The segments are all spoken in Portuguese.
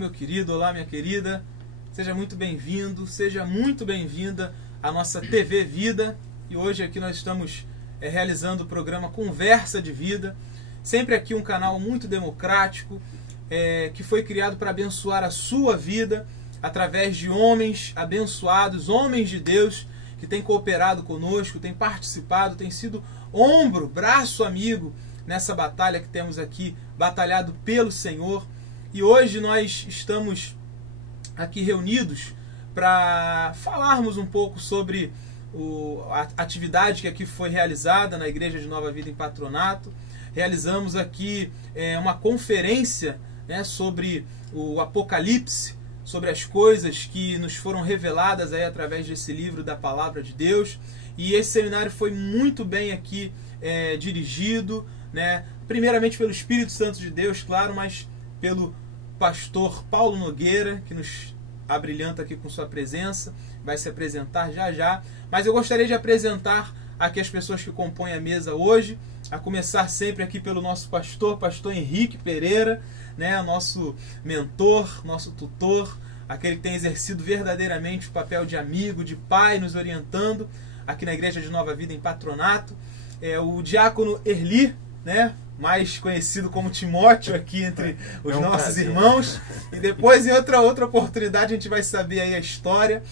meu querido, olá, minha querida. Seja muito bem-vindo, seja muito bem-vinda à nossa TV Vida. E hoje aqui nós estamos realizando o programa Conversa de Vida. Sempre aqui um canal muito democrático, que foi criado para abençoar a sua vida através de homens abençoados, homens de Deus, que têm cooperado conosco, têm participado, têm sido ombro, braço amigo nessa batalha que temos aqui, batalhado pelo Senhor. E hoje nós estamos aqui reunidos para falarmos um pouco sobre a atividade que aqui foi realizada na Igreja de Nova Vida em Patronato. Realizamos aqui uma conferência, né, sobre o Apocalipse, sobre as coisas que nos foram reveladas aí através desse livro da Palavra de Deus. E esse seminário foi muito bem aqui dirigido, né, primeiramente pelo Espírito Santo de Deus, claro, mas pelo pastor Paulo Nogueira, que nos abrilhanta aqui com sua presença, vai se apresentar já já. Mas eu gostaria de apresentar aqui as pessoas que compõem a mesa hoje, a começar sempre aqui pelo nosso pastor Henrique Pereira, né, nosso mentor, nosso tutor, aquele que tem exercido verdadeiramente o papel de amigo, de pai, nos orientando aqui na Igreja de Nova Vida em Patronato. O diácono Erli, né, mais conhecido como Timóteo aqui entre os nossos irmãos. E depois, em outra oportunidade, a gente vai saber aí a história.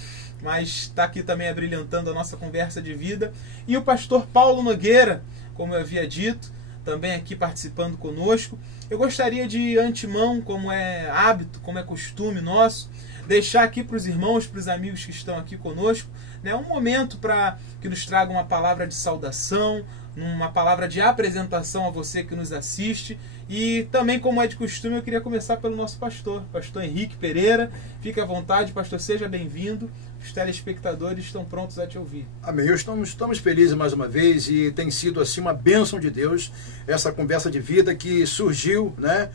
Mas está aqui também abrilhantando a nossa conversa de vida. E o pastor Paulo Nogueira, como eu havia dito, também aqui participando conosco. Eu gostaria de antemão, como é hábito, como é costume nosso, deixar aqui para os irmãos, para os amigos que estão aqui conosco, né, um momento para que nos traga uma palavra de saudação, uma palavra de apresentação a você que nos assiste. E também, como é de costume, eu queria começar pelo nosso pastor Henrique Pereira. Fique à vontade, pastor, seja bem-vindo. Os telespectadores estão prontos a te ouvir. Amém. Estamos felizes mais uma vez e tem sido assim uma bênção de Deus essa conversa de vida que surgiu, né,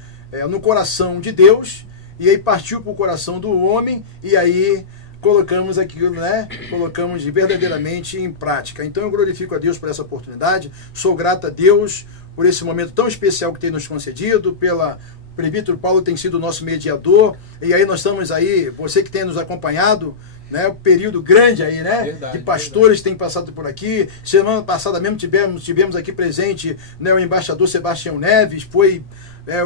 no coração de Deus e aí partiu para o coração do homem e aí colocamos aquilo, né? Colocamos verdadeiramente em prática. Então eu glorifico a Deus por essa oportunidade. Sou grato a Deus por esse momento tão especial que tem nos concedido, o presbítero Paulo tem sido o nosso mediador, e aí nós estamos aí, você que tem nos acompanhado, né, o período grande aí, né, verdade, de pastores que têm passado por aqui. Semana passada mesmo tivemos aqui presente, né, o embaixador Sebastião Neves, foi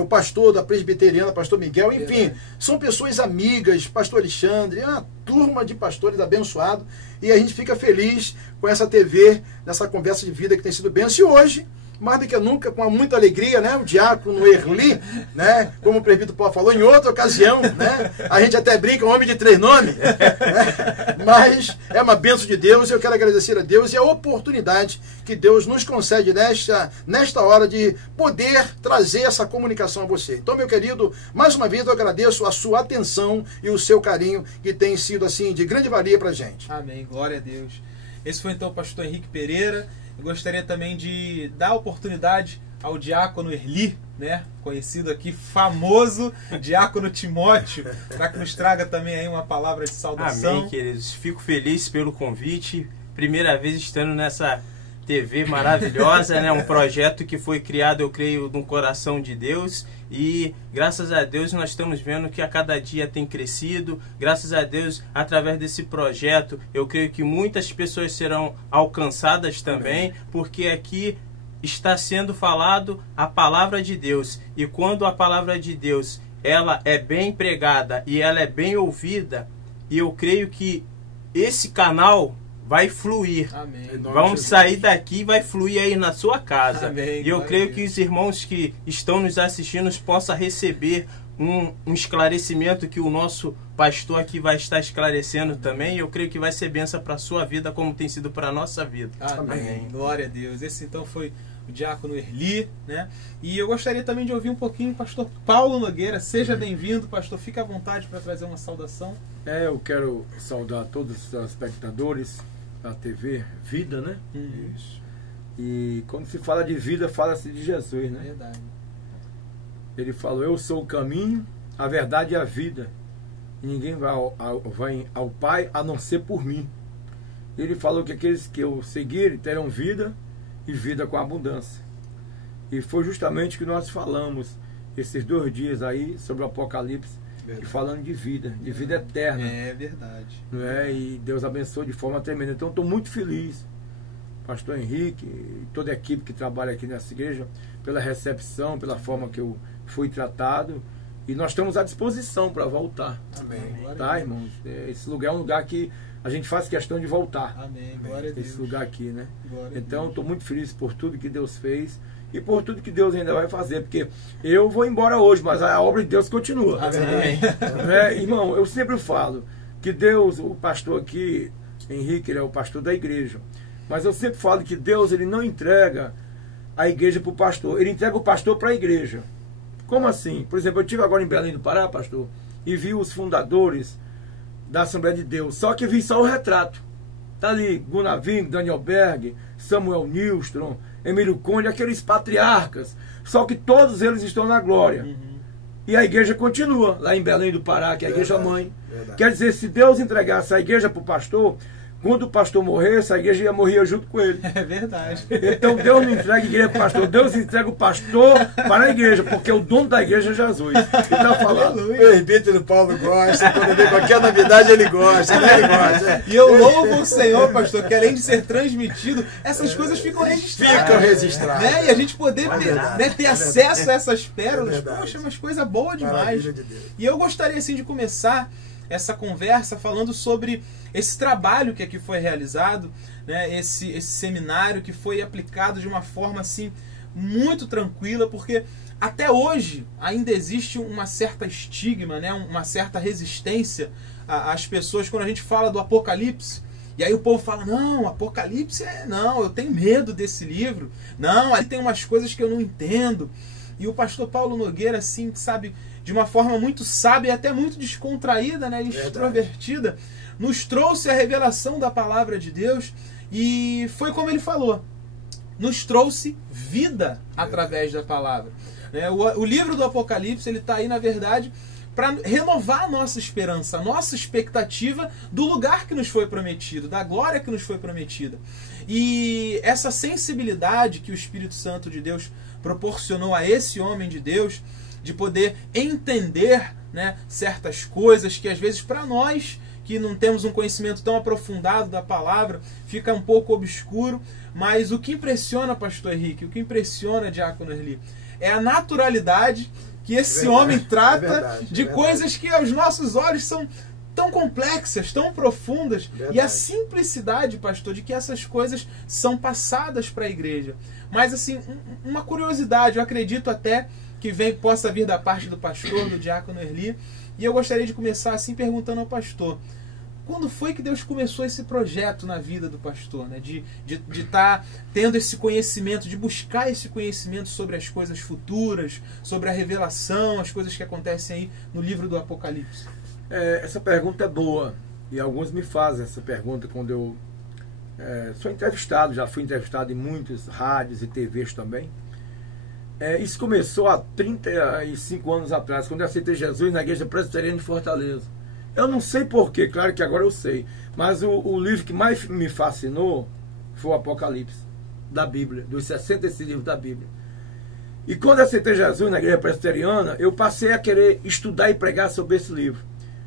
o pastor da presbiteriana, pastor Miguel, enfim, verdade. São pessoas amigas, pastor Alexandre, uma turma de pastores abençoados, e a gente fica feliz com essa TV, nessa conversa de vida que tem sido bênção. E hoje, mais do que nunca, com muita alegria, né? O diácono Erli, né? Como o presbítero Paulo falou, em outra ocasião, né? A gente até brinca, um homem de 3 nomes, né? Mas é uma bênção de Deus e eu quero agradecer a Deus e a oportunidade que Deus nos concede nesta hora de poder trazer essa comunicação a você. Então, meu querido, mais uma vez eu agradeço a sua atenção e o seu carinho, que tem sido, assim, de grande valia pra gente. Amém, glória a Deus. Esse foi então o pastor Henrique Pereira. Eu gostaria também de dar oportunidade ao diácono Erli, né, conhecido aqui, famoso diácono Timóteo, para que nos traga também aí uma palavra de saudação. Amém, queridos. Fico feliz pelo convite. Primeira vez estando nessa TV maravilhosa, né? Um projeto que foi criado, eu creio, no coração de Deus. E graças a Deus nós estamos vendo que a cada dia tem crescido. Graças a Deus, através desse projeto, eu creio que muitas pessoas serão alcançadas também, porque aqui está sendo falado a palavra de Deus. E quando a palavra de Deus ela é bem pregada e ela é bem ouvida, e eu creio que esse canal vai fluir. Amém. Vamos sair daqui e vai fluir aí na sua casa. Amém. E eu creio que os irmãos que estão nos assistindo possam receber um esclarecimento que o nosso pastor aqui vai estar esclarecendo também. E eu creio que vai ser bênção para a sua vida, como tem sido para a nossa vida. Amém. Amém. Glória a Deus. Esse então foi o diácono Erli, né? E eu gostaria também de ouvir um pouquinho o pastor Paulo Nogueira. Seja bem-vindo, pastor. Fique à vontade para trazer uma saudação. Eu quero saudar todos os espectadores da TV Vida, né? Isso. E quando se fala de vida, fala-se de Jesus, né? Verdade. Ele falou: eu sou o caminho, a verdade e a vida. E ninguém vai ao Pai a não ser por mim. Ele falou que aqueles que eu seguirem terão vida e vida com abundância. E foi justamente o que nós falamos esses 2 dias aí sobre o Apocalipse. e falando de vida eterna. É verdade. Não é? E Deus abençoe de forma tremenda. Então, estou muito feliz, pastor Henrique e toda a equipe que trabalha aqui nessa igreja, pela recepção, pela forma que eu fui tratado. E nós estamos à disposição para voltar. Amém. Tá, irmãos? Esse lugar é um lugar que a gente faz questão de voltar. Amém. Glória a Deus. Esse lugar aqui, né? Glória a Então, Deus. estou muito feliz por tudo que Deus fez e por tudo que Deus ainda vai fazer, porque eu vou embora hoje, mas a obra de Deus continua. Amém. Né? Irmão, eu sempre falo que Deus, o pastor aqui, Henrique, ele é o pastor da igreja, mas eu sempre falo que Deus, ele não entrega a igreja para o pastor, ele entrega o pastor para a igreja. Como assim? Por exemplo, eu estive agora em Belém do Pará, pastor, e vi os fundadores da Assembleia de Deus, só que vi só o retrato. Tá ali Gunaving, Daniel Berg, Samuel Nilstrom, Emílio Conde, aqueles patriarcas, só que todos eles estão na glória. E a igreja continua lá em Belém do Pará, que é a igreja mãe. Quer dizer, se Deus entregasse a igreja para o pastor, quando o pastor morresse, a igreja ia morrer junto com ele. É verdade. Então Deus não entrega a igreja para o pastor, Deus entrega o pastor para a igreja, porque o dono da igreja é Jesus. E está falando. O presbítero Paulo gosta, quando vem qualquer novidade ele gosta, né? Ele gosta. E eu louvo o Senhor, pastor, que além de ser transmitido, essas coisas ficam registradas. Ficam registradas. Né? E a gente poder É ter, verdade, né, ter é acesso verdade. a essas pérolas, É verdade. poxa, mas coisa boa demais. Maravilha de Deus. E eu gostaria assim de começar essa conversa falando sobre esse trabalho que aqui foi realizado, né, esse seminário que foi aplicado de uma forma assim muito tranquila, porque até hoje ainda existe uma certa estigma, né, uma certa resistência às pessoas quando a gente fala do Apocalipse. E aí o povo fala, não, Apocalipse não, eu tenho medo desse livro. Não, ali tem umas coisas que eu não entendo. E o pastor Paulo Nogueira, assim, sabe, de uma forma muito sábia e até muito descontraída, né, extrovertida, nos trouxe a revelação da palavra de Deus e foi como ele falou, nos trouxe vida através da palavra. O livro do Apocalipse, ele está aí, na verdade, para renovar a nossa esperança, a nossa expectativa do lugar que nos foi prometido, da glória que nos foi prometida. E essa sensibilidade que o Espírito Santo de Deus proporcionou a esse homem de Deus, de poder entender, né, certas coisas que às vezes para nós, que não temos um conhecimento tão aprofundado da palavra, fica um pouco obscuro. Mas o que impressiona, pastor Henrique, o que impressiona, diácono Erli, é a naturalidade que esse homem trata de coisas que aos nossos olhos são tão complexas, tão profundas, e a simplicidade, pastor, de que essas coisas são passadas para a igreja. Mas assim, uma curiosidade, eu acredito até que possa vir da parte do pastor, do diácono Erli, e eu gostaria de começar assim perguntando ao pastor: quando foi que Deus começou esse projeto na vida do pastor, né? De estar tendo esse conhecimento, de buscar esse conhecimento sobre as coisas futuras, sobre a revelação, as coisas que acontecem aí no livro do Apocalipse? Essa pergunta é boa, e alguns me fazem essa pergunta quando eu sou entrevistado, já fui entrevistado em muitas rádios e TVs também. Isso começou há 35 anos atrás, quando eu aceitei Jesus na Igreja Presbiteriana de Fortaleza. Eu não sei porquê, claro que agora eu sei, mas o livro que mais me fascinou foi o Apocalipse, da Bíblia, dos 66 livros da Bíblia. E quando eu aceitei Jesus na Igreja Presbiteriana, eu passei a querer estudar e pregar sobre esse livro.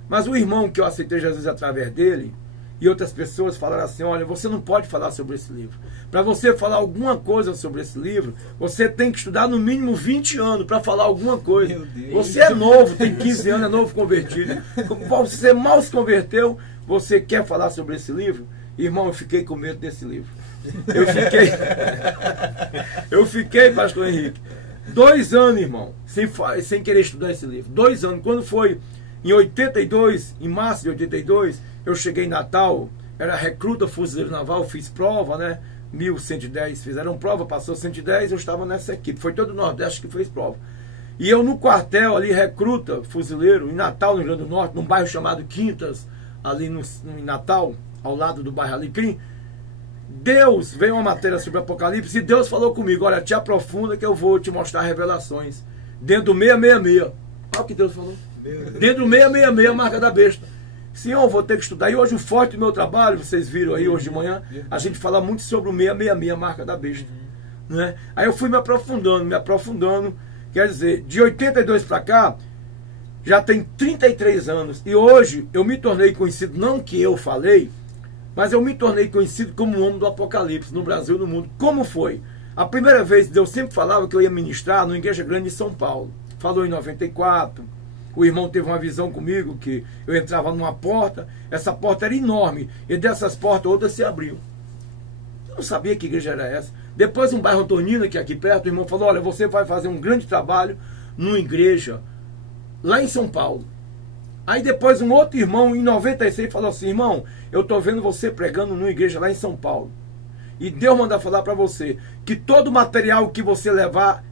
Mas o irmão que eu aceitei Jesus através dele, e outras pessoas falaram assim: olha, você não pode falar sobre esse livro. Para você falar alguma coisa sobre esse livro, você tem que estudar no mínimo 20 anos para falar alguma coisa. Meu Deus. Você é novo, tem 15 anos, é novo convertido. Você mal se converteu, você quer falar sobre esse livro? Irmão, eu fiquei com medo desse livro. Eu fiquei, pastor Henrique, 2 anos, irmão, sem querer estudar esse livro. 2 anos. Quando foi em 82, em março de 82, eu cheguei em Natal, era recruta fuzileiro naval, fiz prova, né? 1110 fizeram prova, passou 110, eu estava nessa equipe. Foi todo o Nordeste que fez prova. E eu no quartel ali, recruta fuzileiro, em Natal, no Rio Grande do Norte, num bairro chamado Quintas, ali em Natal, ao lado do bairro Alecrim. Deus veio uma matéria sobre Apocalipse e Deus falou comigo: olha, te aprofunda que eu vou te mostrar revelações. Dentro do 666. Olha o que Deus falou. Dentro do 666, a marca da besta. Senhor, eu vou ter que estudar. E hoje o forte do meu trabalho, vocês viram aí hoje de manhã, a gente fala muito sobre o 666, a marca da besta. Né? Aí eu fui me aprofundando. Quer dizer, de 82 para cá, já tem 33 anos. E hoje eu me tornei conhecido, não que eu falei, mas eu me tornei conhecido como o homem do Apocalipse no Brasil e no mundo. Como foi? A primeira vez, Deus sempre falava que eu ia ministrar numa igreja grande em São Paulo. Falou em 94. O irmão teve uma visão comigo que eu entrava numa porta, essa porta era enorme, e dessas portas outras se abriam. Eu não sabia que igreja era essa. Depois, um bairro Antonina, que é aqui perto, o irmão falou: olha, você vai fazer um grande trabalho numa igreja lá em São Paulo. Aí depois um outro irmão, em 96, falou assim: irmão, eu estou vendo você pregando numa igreja lá em São Paulo. E Deus manda falar para você que todo material que você levar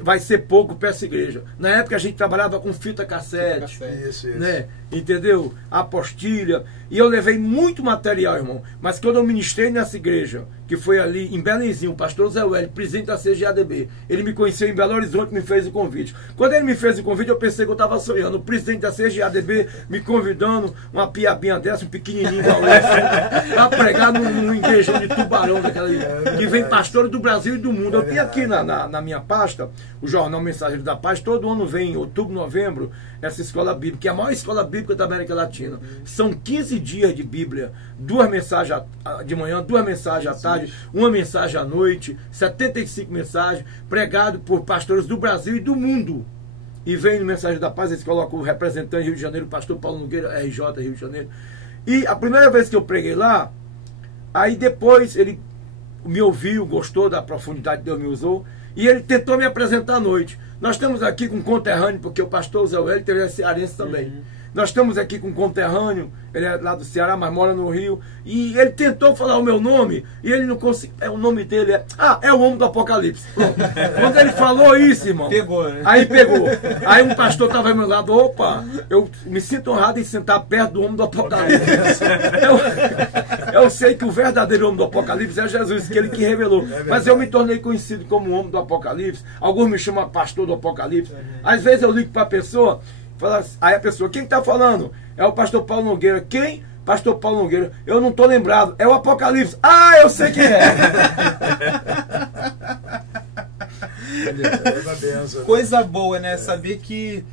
vai ser pouco para essa igreja. Na época a gente trabalhava com fita cassete. Isso. Né? Entendeu? Apostilha. E eu levei muito material, irmão. Mas quando eu ministrei nessa igreja, que foi ali em Belenzinho, o pastor Zé Wélio, presidente da CGADB, ele me conheceu em Belo Horizonte e me fez o convite. Quando ele me fez o convite, eu pensei que eu estava sonhando. O presidente da CGADB me convidando, uma piabinha dessa, um pequenininho igual esse, para pregar num igrejão de Tubarão, daquela, que vem pastores do Brasil e do mundo. Eu tenho aqui na minha pasta o jornal Mensageiro da Paz. Todo ano vem, em outubro, novembro, essa escola bíblica, que é a maior escola bíblica da América Latina. São 15 dias de Bíblia, 2 mensagens de manhã, 2 mensagens à tarde, 1 mensagem à noite, 75 mensagens, pregado por pastores do Brasil e do mundo. E vem no Mensageiro da Paz, eles colocam o representante Rio de Janeiro, o pastor Paulo Nogueira, RJ Rio de Janeiro. E a primeira vez que eu preguei lá, aí depois ele me ouviu, gostou da profundidade que Deus me usou, e ele tentou me apresentar à noite. Nós estamos aqui com um conterrâneo, porque o pastor Zé Wélio teve cearense também. Nós estamos aqui com um conterrâneo, ele é lá do Ceará, mas mora no Rio, e ele tentou falar o meu nome, e ele não conseguiu. O nome dele é o homem do Apocalipse. Pronto. Quando ele falou isso, irmão, pegou, né? Aí pegou. Aí um pastor estava ao meu lado: opa, eu me sinto honrado em sentar perto do homem do Apocalipse. Eu sei que o verdadeiro homem do Apocalipse é Jesus, que ele que revelou. Mas eu me tornei conhecido como o homem do Apocalipse. Alguns me chamam pastor do Apocalipse. Às vezes eu ligo para a pessoa, aí a pessoa: quem está falando? É o pastor Paulo Nogueira. Quem? Pastor Paulo Nogueira. Eu não estou lembrado. É o Apocalipse. Ah, eu sei quem é. Coisa boa, né? Saber que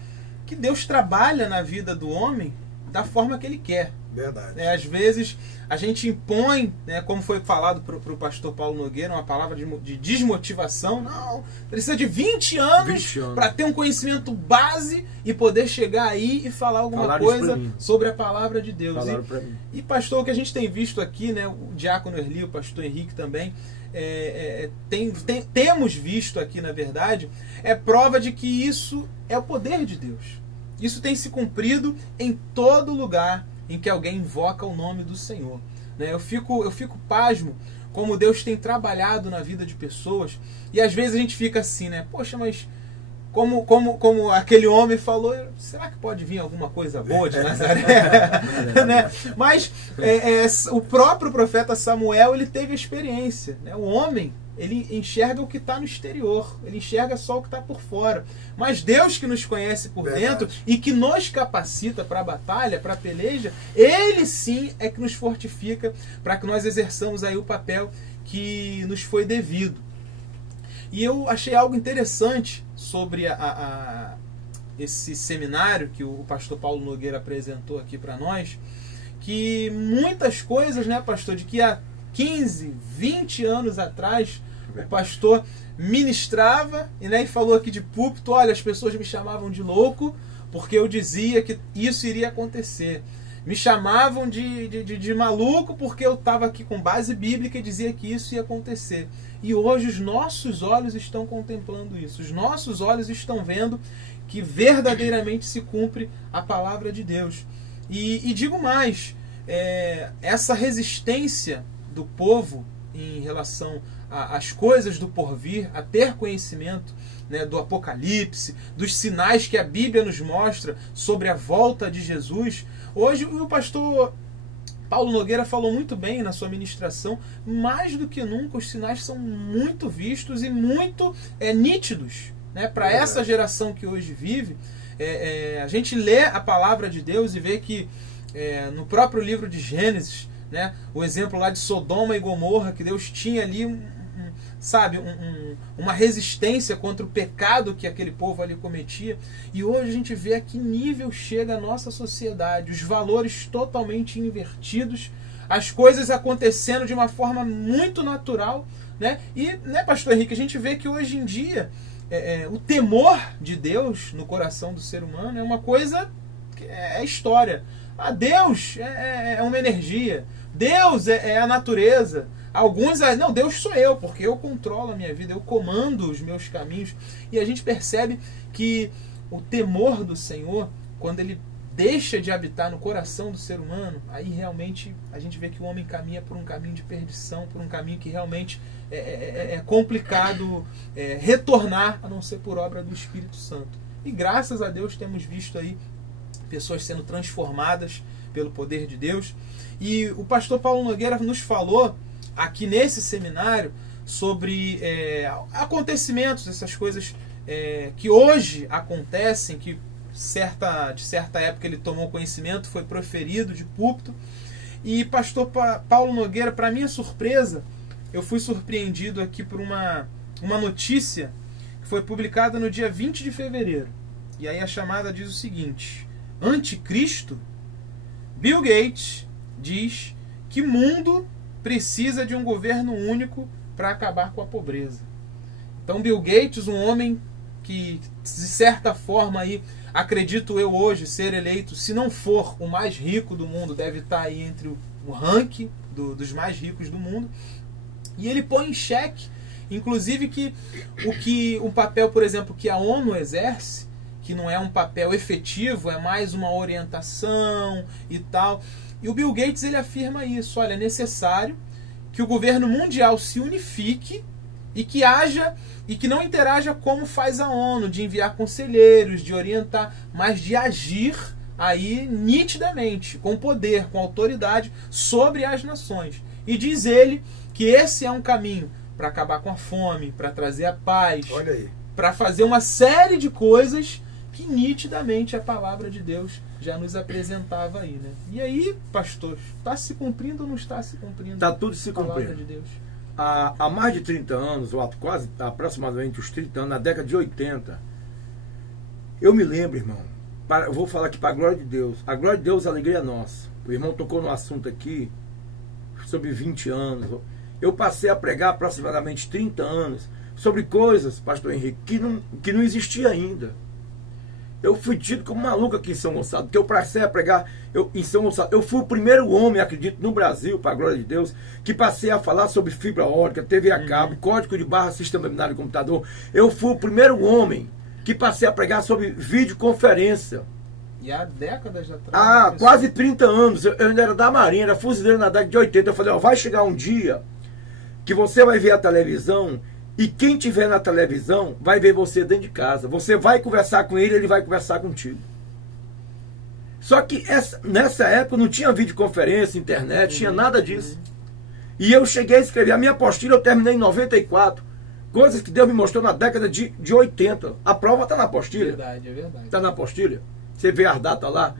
Deus trabalha na vida do homem da forma que ele quer. Verdade. Às vezes a gente impõe, né, como foi falado para o pastor Paulo Nogueira, uma palavra de desmotivação. Não, precisa de 20 anos para ter um conhecimento base e poder chegar aí e falar alguma coisa sobre a palavra de Deus. E pastor, o que a gente tem visto aqui, né, o diácono Erli, o pastor Henrique também, temos visto aqui, na verdade, é prova de que isso é o poder de Deus. Isso tem se cumprido em todo lugar em que alguém invoca o nome do Senhor. Eu fico pasmo como Deus tem trabalhado na vida de pessoas, e às vezes a gente fica assim, né? Poxa, mas como aquele homem falou, será que pode vir alguma coisa boa de Nazaré? Né? Mas o próprio profeta Samuel, ele teve experiência, né? O homem, ele enxerga o que está no exterior, ele enxerga só o que está por fora. Mas Deus, que nos conhece por dentro e que nos capacita para a batalha, para a peleja, Ele sim é que nos fortifica para que nós exerçamos aí o papel que nos foi devido. E eu achei algo interessante sobre esse seminário que o pastor Paulo Nogueira apresentou aqui para nós, que muitas coisas, né, pastor, de que há 15, 20 anos atrás o pastor ministrava e falou aqui de púlpito: olha, as pessoas me chamavam de louco porque eu dizia que isso iria acontecer. Me chamavam de maluco porque eu estava aqui com base bíblica e dizia que isso ia acontecer. E hoje os nossos olhos estão contemplando isso. Os nossos olhos estão vendo que verdadeiramente se cumpre a palavra de Deus. E digo mais, essa resistência do povo em relação às coisas do porvir, a ter conhecimento, né, do Apocalipse, dos sinais que a Bíblia nos mostra sobre a volta de Jesus. Hoje o pastor Paulo Nogueira falou muito bem na sua ministração: mais do que nunca os sinais são muito vistos e muito nítidos, né, para essa geração que hoje vive. A gente lê a palavra de Deus e vê que no próprio livro de Gênesis, né, o exemplo lá de Sodoma e Gomorra, que Deus tinha ali uma resistência contra o pecado que aquele povo ali cometia. E hoje a gente vê a que nível chega a nossa sociedade, os valores totalmente invertidos, as coisas acontecendo de uma forma muito natural, né? E, né, pastor Henrique, a gente vê que hoje em dia o temor de Deus no coração do ser humano é uma coisa que é história. Deus é uma energia, Deus é a natureza. Alguns, não, Deus sou eu, porque eu controlo a minha vida, eu comando os meus caminhos. E a gente percebe que o temor do Senhor, quando ele deixa de habitar no coração do ser humano, aí realmente a gente vê que o homem caminha por um caminho de perdição, por um caminho que realmente é complicado retornar, a não ser por obra do Espírito Santo. E graças a Deus temos visto aí pessoas sendo transformadas pelo poder de Deus. E o pastor Paulo Nogueira nos falou aqui nesse seminário sobre acontecimentos, essas coisas que hoje acontecem, que de certa época ele tomou conhecimento, foi proferido de púlpito. E pastor Paulo Nogueira, para minha surpresa, eu fui surpreendido aqui por uma notícia que foi publicada no dia 20 de fevereiro. E aí a chamada diz o seguinte: Anticristo, Bill Gates diz que o mundo precisa de um governo único para acabar com a pobreza. Então Bill Gates, um homem que de certa forma aí, acredito eu hoje ser eleito, se não for o mais rico do mundo, deve estar aí entre o ranking dos mais ricos do mundo. E ele põe em xeque, inclusive, que um papel, por exemplo, que a ONU exerce, que não é um papel efetivo, é mais uma orientação e tal. E o Bill Gates ele afirma isso: olha, é necessário que o governo mundial se unifique e que haja e que não interaja como faz a ONU, de enviar conselheiros, de orientar, mas de agir aí nitidamente, com poder, com autoridade sobre as nações. E diz ele que esse é um caminho para acabar com a fome, para trazer a paz, para fazer uma série de coisas que nitidamente a palavra de Deus já nos apresentava aí, né? E aí, pastor, está se cumprindo ou não está se cumprindo? Está tudo se cumprindo. A palavra de Deus. Há mais de 30 anos, ou quase aproximadamente os 30 anos, na década de 80, eu me lembro, irmão, eu vou falar aqui para a glória de Deus. A glória de Deus, a alegria é nossa. O irmão tocou no assunto aqui, sobre 20 anos. Eu passei a pregar aproximadamente 30 anos sobre coisas, pastor Henrique, que não existia ainda. Eu fui tido como maluco aqui em São Gonçalo, porque eu passei a pregar em São Gonçalo. Eu fui o primeiro homem, acredito, no Brasil, para a glória de Deus, que passei a falar sobre fibra ótica, TV a cabo, código de barra, sistema binário de computador. Eu fui o primeiro homem que passei a pregar sobre videoconferência. E há décadas atrás. Há quase 30 anos. Eu ainda era da Marinha, era fuzileiro na década de 80. Eu falei, vai chegar um dia que você vai ver a televisão e quem tiver na televisão vai ver você dentro de casa. Você vai conversar com ele, ele vai conversar contigo. Só que nessa época não tinha videoconferência, internet, tinha nada disso. E eu cheguei a escrever. A minha apostila eu terminei em 94. Coisas que Deus me mostrou na década de 80. A prova está na apostila. Verdade, é verdade. Está na apostila. Você vê as datas lá.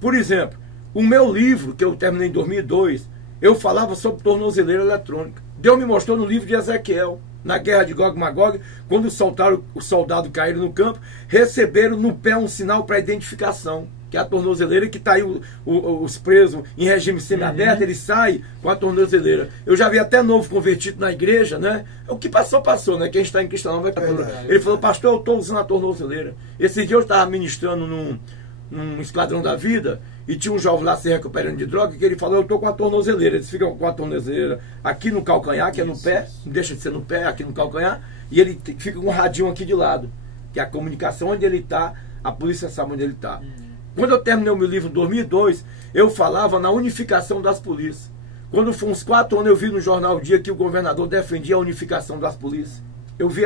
Por exemplo, o meu livro, que eu terminei em 2002, eu falava sobre tornozeleira eletrônica. Deus me mostrou no livro de Ezequiel. Na guerra de Gog e Magog, quando os soldados caíram no campo, receberam no pé um sinal para identificação, que é a tornozeleira, que está aí os presos em regime semiaberto, ele sai com a tornozeleira. Eu já vi até novo convertido na igreja, né? O que passou, passou, né? Quem está em Cristo não vai ficar. Ele falou, pastor, eu estou usando a tornozeleira. Esse dia eu estava ministrando num esquadrão da vida, e tinha um jovem lá se recuperando de droga, que ele falou, eu estou com a tornozeleira. Eles ficam com a tornozeleira aqui no calcanhar, que é no pé, não deixa de ser no pé, aqui no calcanhar, e ele fica com um radinho aqui de lado, que é a comunicação onde ele está, a polícia sabe onde ele está. Quando eu terminei o meu livro em 2002, eu falava na unificação das polícias. Quando foi uns 4 anos, eu vi no Jornal Dia que o governador defendia a unificação das polícias. Eu vi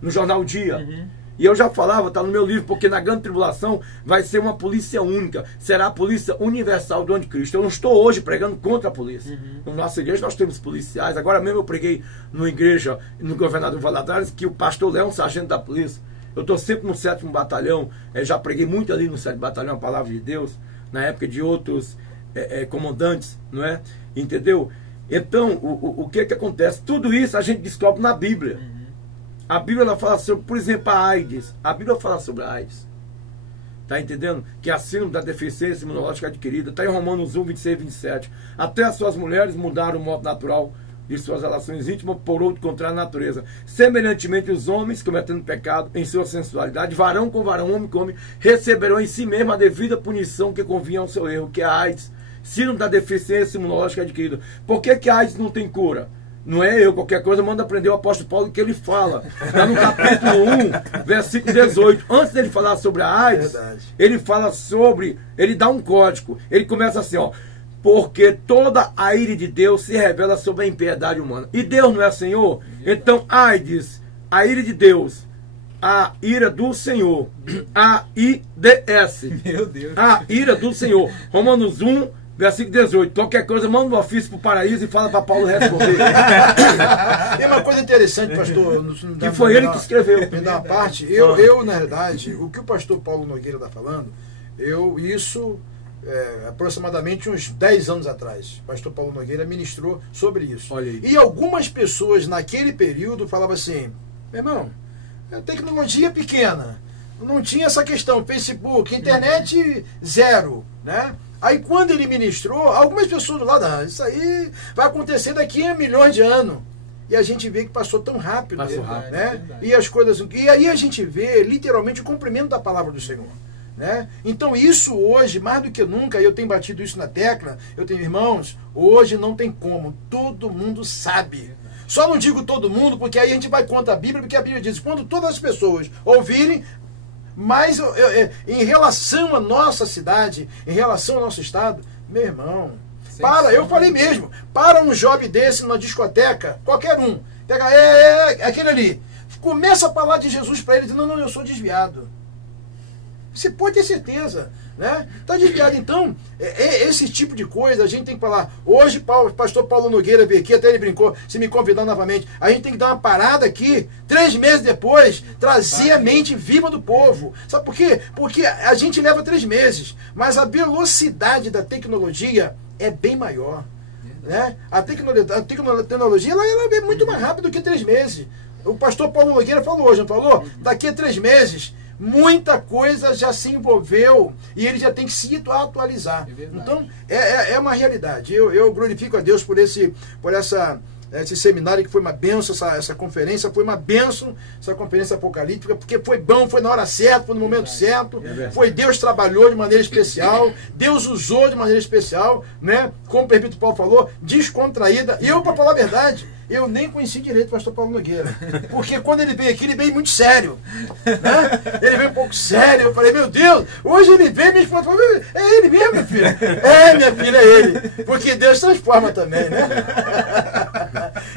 no Jornal Dia. E eu já falava, está no meu livro, porque na grande tribulação vai ser uma polícia única. Será a polícia universal do anticristo. Eu não estou hoje pregando contra a polícia. Na nossa igreja nós temos policiais. Agora mesmo eu preguei numa igreja, no Governador Valadares, que o pastor Léo é um sargento da polícia. Eu estou sempre no 7º Batalhão. Já preguei muito ali no 7º Batalhão, a palavra de Deus. Na época de outros comandantes, não é? Entendeu? Então, o que acontece? Tudo isso a gente descobre na Bíblia. A Bíblia ela fala sobre, por exemplo, a AIDS. A Bíblia fala sobre a AIDS. Tá entendendo? Que é a síndrome da deficiência imunológica adquirida. Está em Romanos 1, 26 e 27. Até as suas mulheres mudaram o modo natural de suas relações íntimas por outro contrário à natureza. Semelhantemente, os homens, cometendo pecado em sua sensualidade, varão com varão, homem com homem, receberão em si mesmo a devida punição que convinha ao seu erro, que é a AIDS, síndrome da deficiência imunológica adquirida. Por que a AIDS não tem cura? Não é eu, qualquer coisa, manda aprender o apóstolo Paulo, que ele fala. Está no capítulo 1, versículo 18. Antes dele falar sobre a AIDS, ele fala sobre, ele dá um código. Ele começa assim, ó. Porque toda a ira de Deus se revela sobre a impiedade humana. E Deus não é Senhor? Então, AIDS, a ira de Deus, a ira do Senhor, AIDS. Meu Deus. A ira do Senhor. Romanos 1, versículo 18. Qualquer coisa, manda um ofício para o paraíso e fala para Paulo responder. Tem uma coisa interessante, pastor. Que foi ele que escreveu. Me dá uma parte. Eu, na realidade, o que o pastor Paulo Nogueira está falando, aproximadamente uns 10 anos atrás, o pastor Paulo Nogueira ministrou sobre isso. Olha aí. E algumas pessoas naquele período falavam assim, meu irmão, a tecnologia é pequena, não tinha essa questão, Facebook, internet, zero, né? Aí quando ele ministrou, algumas pessoas do lado, isso aí vai acontecer daqui a milhões de anos. E a gente vê que passou tão rápido, Passou rápido, né? E as coisas. E aí a gente vê literalmente o cumprimento da palavra do Senhor. Né? Então isso hoje, mais do que nunca, eu tenho batido isso na tecla, eu tenho irmãos, hoje não tem como, todo mundo sabe. Só não digo todo mundo, porque aí a gente vai contra a Bíblia, porque a Bíblia diz, quando todas as pessoas ouvirem, mas em relação à nossa cidade, em relação ao nosso estado, meu irmão, eu falei mesmo, para um jovem desse numa discoteca, qualquer um, pega, aquele ali, começa a falar de Jesus para ele, diz, não, eu sou desviado. Você pode ter certeza, né? Está desviado. Então, esse tipo de coisa a gente tem que falar. Hoje, o pastor Paulo Nogueira veio aqui, até ele brincou, se me convidar novamente. A gente tem que dar uma parada aqui, 3 meses depois, trazer a mente viva do povo. Sabe por quê? Porque a gente leva 3 meses, mas a velocidade da tecnologia é bem maior. Né? A tecnologia ela é muito mais rápida do que 3 meses. O pastor Paulo Nogueira falou hoje, não falou? Daqui a 3 meses... muita coisa já se envolveu e ele já tem que se atualizar. Então, é uma realidade. Eu glorifico a Deus por esse seminário que foi uma bênção, essa conferência foi uma bênção, essa conferência apocalíptica, porque foi bom, foi na hora certa, foi no momento certo, foi Deus trabalhou de maneira especial, Deus usou de maneira especial, né? Como o prefeito Paulo falou, descontraída. E eu, para falar a verdade, eu nem conheci direito o pastor Paulo Nogueira. Porque quando ele veio aqui, ele veio muito sério. Né? Ele veio um pouco sério. Eu falei, meu Deus, hoje ele veio, minha esposa falou, é ele mesmo, minha filha? É, minha filha, é ele. Porque Deus transforma também, né?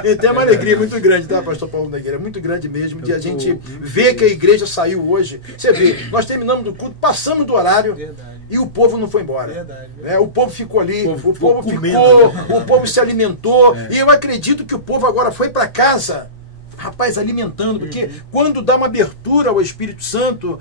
E tem uma alegria muito grande, tá, pastor Paulo Nogueira? Muito grande mesmo, de a gente ver que a igreja saiu hoje. Você vê, nós terminamos do culto, passamos do horário. Verdade. E o povo não foi embora. Verdade. O povo ficou ali, o povo comendo, ficou, né? o povo se alimentou. E eu acredito que o povo agora foi para casa, rapaz, alimentando, porque quando dá uma abertura ao Espírito Santo,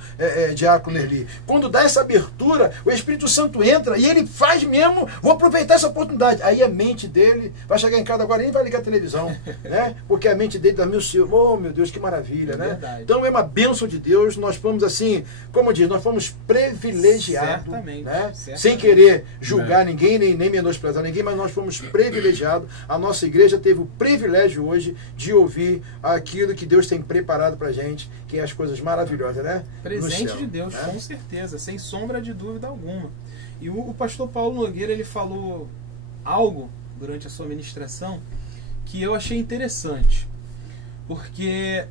Diácono Erli, quando dá essa abertura, o Espírito Santo entra e ele faz mesmo, vou aproveitar essa oportunidade. Aí a mente dele vai chegar em casa agora e nem vai ligar a televisão, né? Porque a mente dele está oh meu Deus, que maravilha, né? Verdade. Então é uma bênção de Deus, nós fomos assim, como diz, nós fomos privilegiados, Certamente, né? certamente. Sem querer julgar ninguém, nem menosprezar ninguém, mas nós fomos privilegiados. A nossa igreja teve o privilégio hoje de ouvir aquilo que Deus tem preparado pra gente, que é as coisas maravilhosas, né? Presente No céu, de Deus, né? com certeza, sem sombra de dúvida alguma. E o pastor Paulo Nogueira, ele falou algo durante a sua ministração que eu achei interessante, porque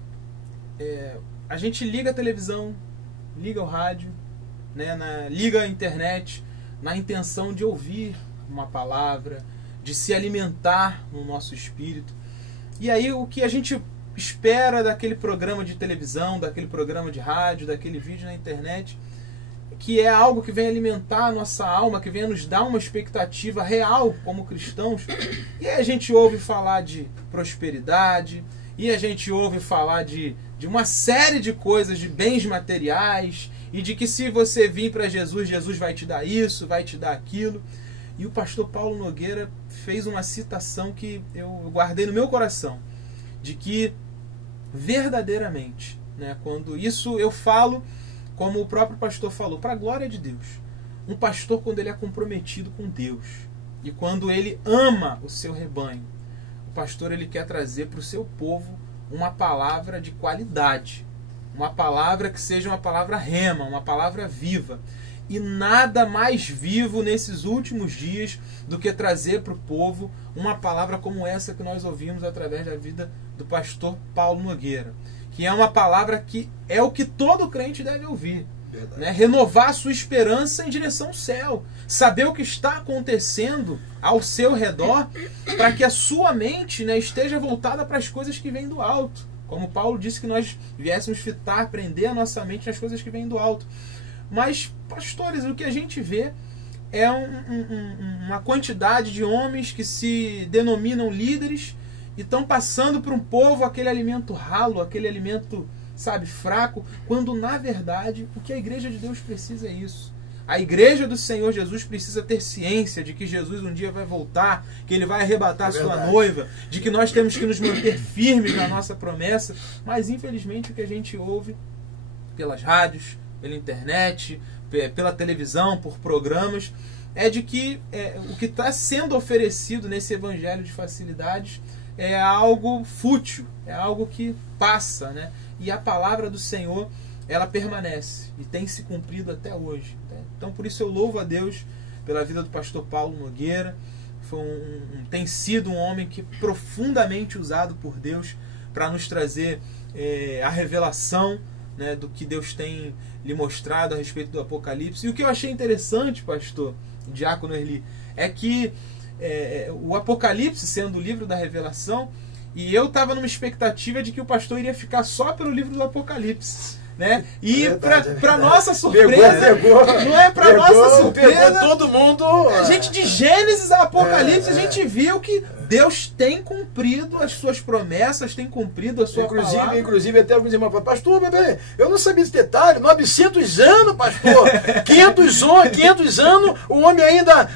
a gente liga a televisão, liga o rádio, né, liga a internet na intenção de ouvir uma palavra, de se alimentar no nosso espírito. E aí o que a gente espera daquele programa de televisão, daquele programa de rádio, daquele vídeo na internet, que é algo que vem alimentar a nossa alma, que vem nos dar uma expectativa real como cristãos. E aí a gente ouve falar de prosperidade, e a gente ouve falar de uma série de coisas, de bens materiais, e de que se você vir para Jesus, Jesus vai te dar isso, vai te dar aquilo. E o pastor Paulo Nogueira fez uma citação que eu guardei no meu coração, de que verdadeiramente, né? Quando isso eu falo, como o próprio pastor falou, para a glória de Deus. Um pastor, quando ele é comprometido com Deus e quando ele ama o seu rebanho, o pastor ele quer trazer para o seu povo uma palavra de qualidade, uma palavra que seja uma palavra rema, uma palavra viva. E nada mais vivo nesses últimos dias do que trazer para o povo uma palavra como essa que nós ouvimos através da vida do pastor Paulo Nogueira, que é uma palavra que é o que todo crente deve ouvir, né? Renovar a sua esperança em direção ao céu, saber o que está acontecendo ao seu redor, para que a sua mente, né, esteja voltada para as coisas que vêm do alto, como Paulo disse que nós viéssemos fitar, prender a nossa mente nas coisas que vêm do alto. Mas, pastores, o que a gente vê é uma quantidade de homens que se denominam líderes e estão passando para um povo aquele alimento ralo, aquele alimento, sabe, fraco, quando na verdade o que a igreja de Deus precisa é isso. A igreja do Senhor Jesus precisa ter ciência de que Jesus um dia vai voltar, que ele vai arrebatar a sua noiva, de que nós temos que nos manter firmes na nossa promessa, mas infelizmente o que a gente ouve pelas rádios, pela internet, pela televisão, por programas, é de que o que está sendo oferecido nesse evangelho de facilidades é algo fútil, é algo que passa, né? E a palavra do Senhor, ela permanece e tem se cumprido até hoje, né? Então, por isso eu louvo a Deus pela vida do pastor Paulo Nogueira. Tem sido um homem que profundamente usado por Deus para nos trazer a revelação, né, do que Deus tem lhe mostrado a respeito do Apocalipse. E o que eu achei interessante, pastor Diácono Erli, é que o Apocalipse sendo o livro da revelação, e eu estava numa expectativa de que o pastor iria ficar só pelo livro do Apocalipse, né? E para nossa surpresa, não é para nossa surpresa, todo mundo, a gente de Gênesis a Apocalipse, a gente viu que Deus tem cumprido as suas promessas, tem cumprido a sua palavra. Inclusive até alguns irmãos falam, pastor, eu não sabia esse detalhe, 900 anos, pastor, 500 anos, o homem ainda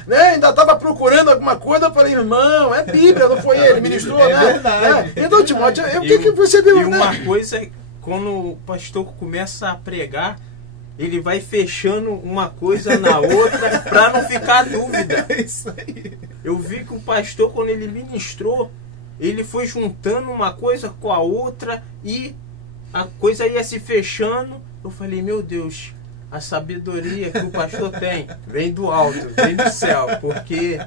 estava procurando alguma coisa. Eu falei, irmão, é Bíblia, não foi ele, ministrou, né? Verdade. Então, Timóteo, o que você viu? E uma coisa é, quando o pastor começa a pregar, ele vai fechando uma coisa na outra para não ficar dúvida. É isso aí. Eu vi que o pastor, quando ele ministrou, ele foi juntando uma coisa com a outra e a coisa ia se fechando. Eu falei, meu Deus, a sabedoria que o pastor tem vem do alto, vem do céu, porque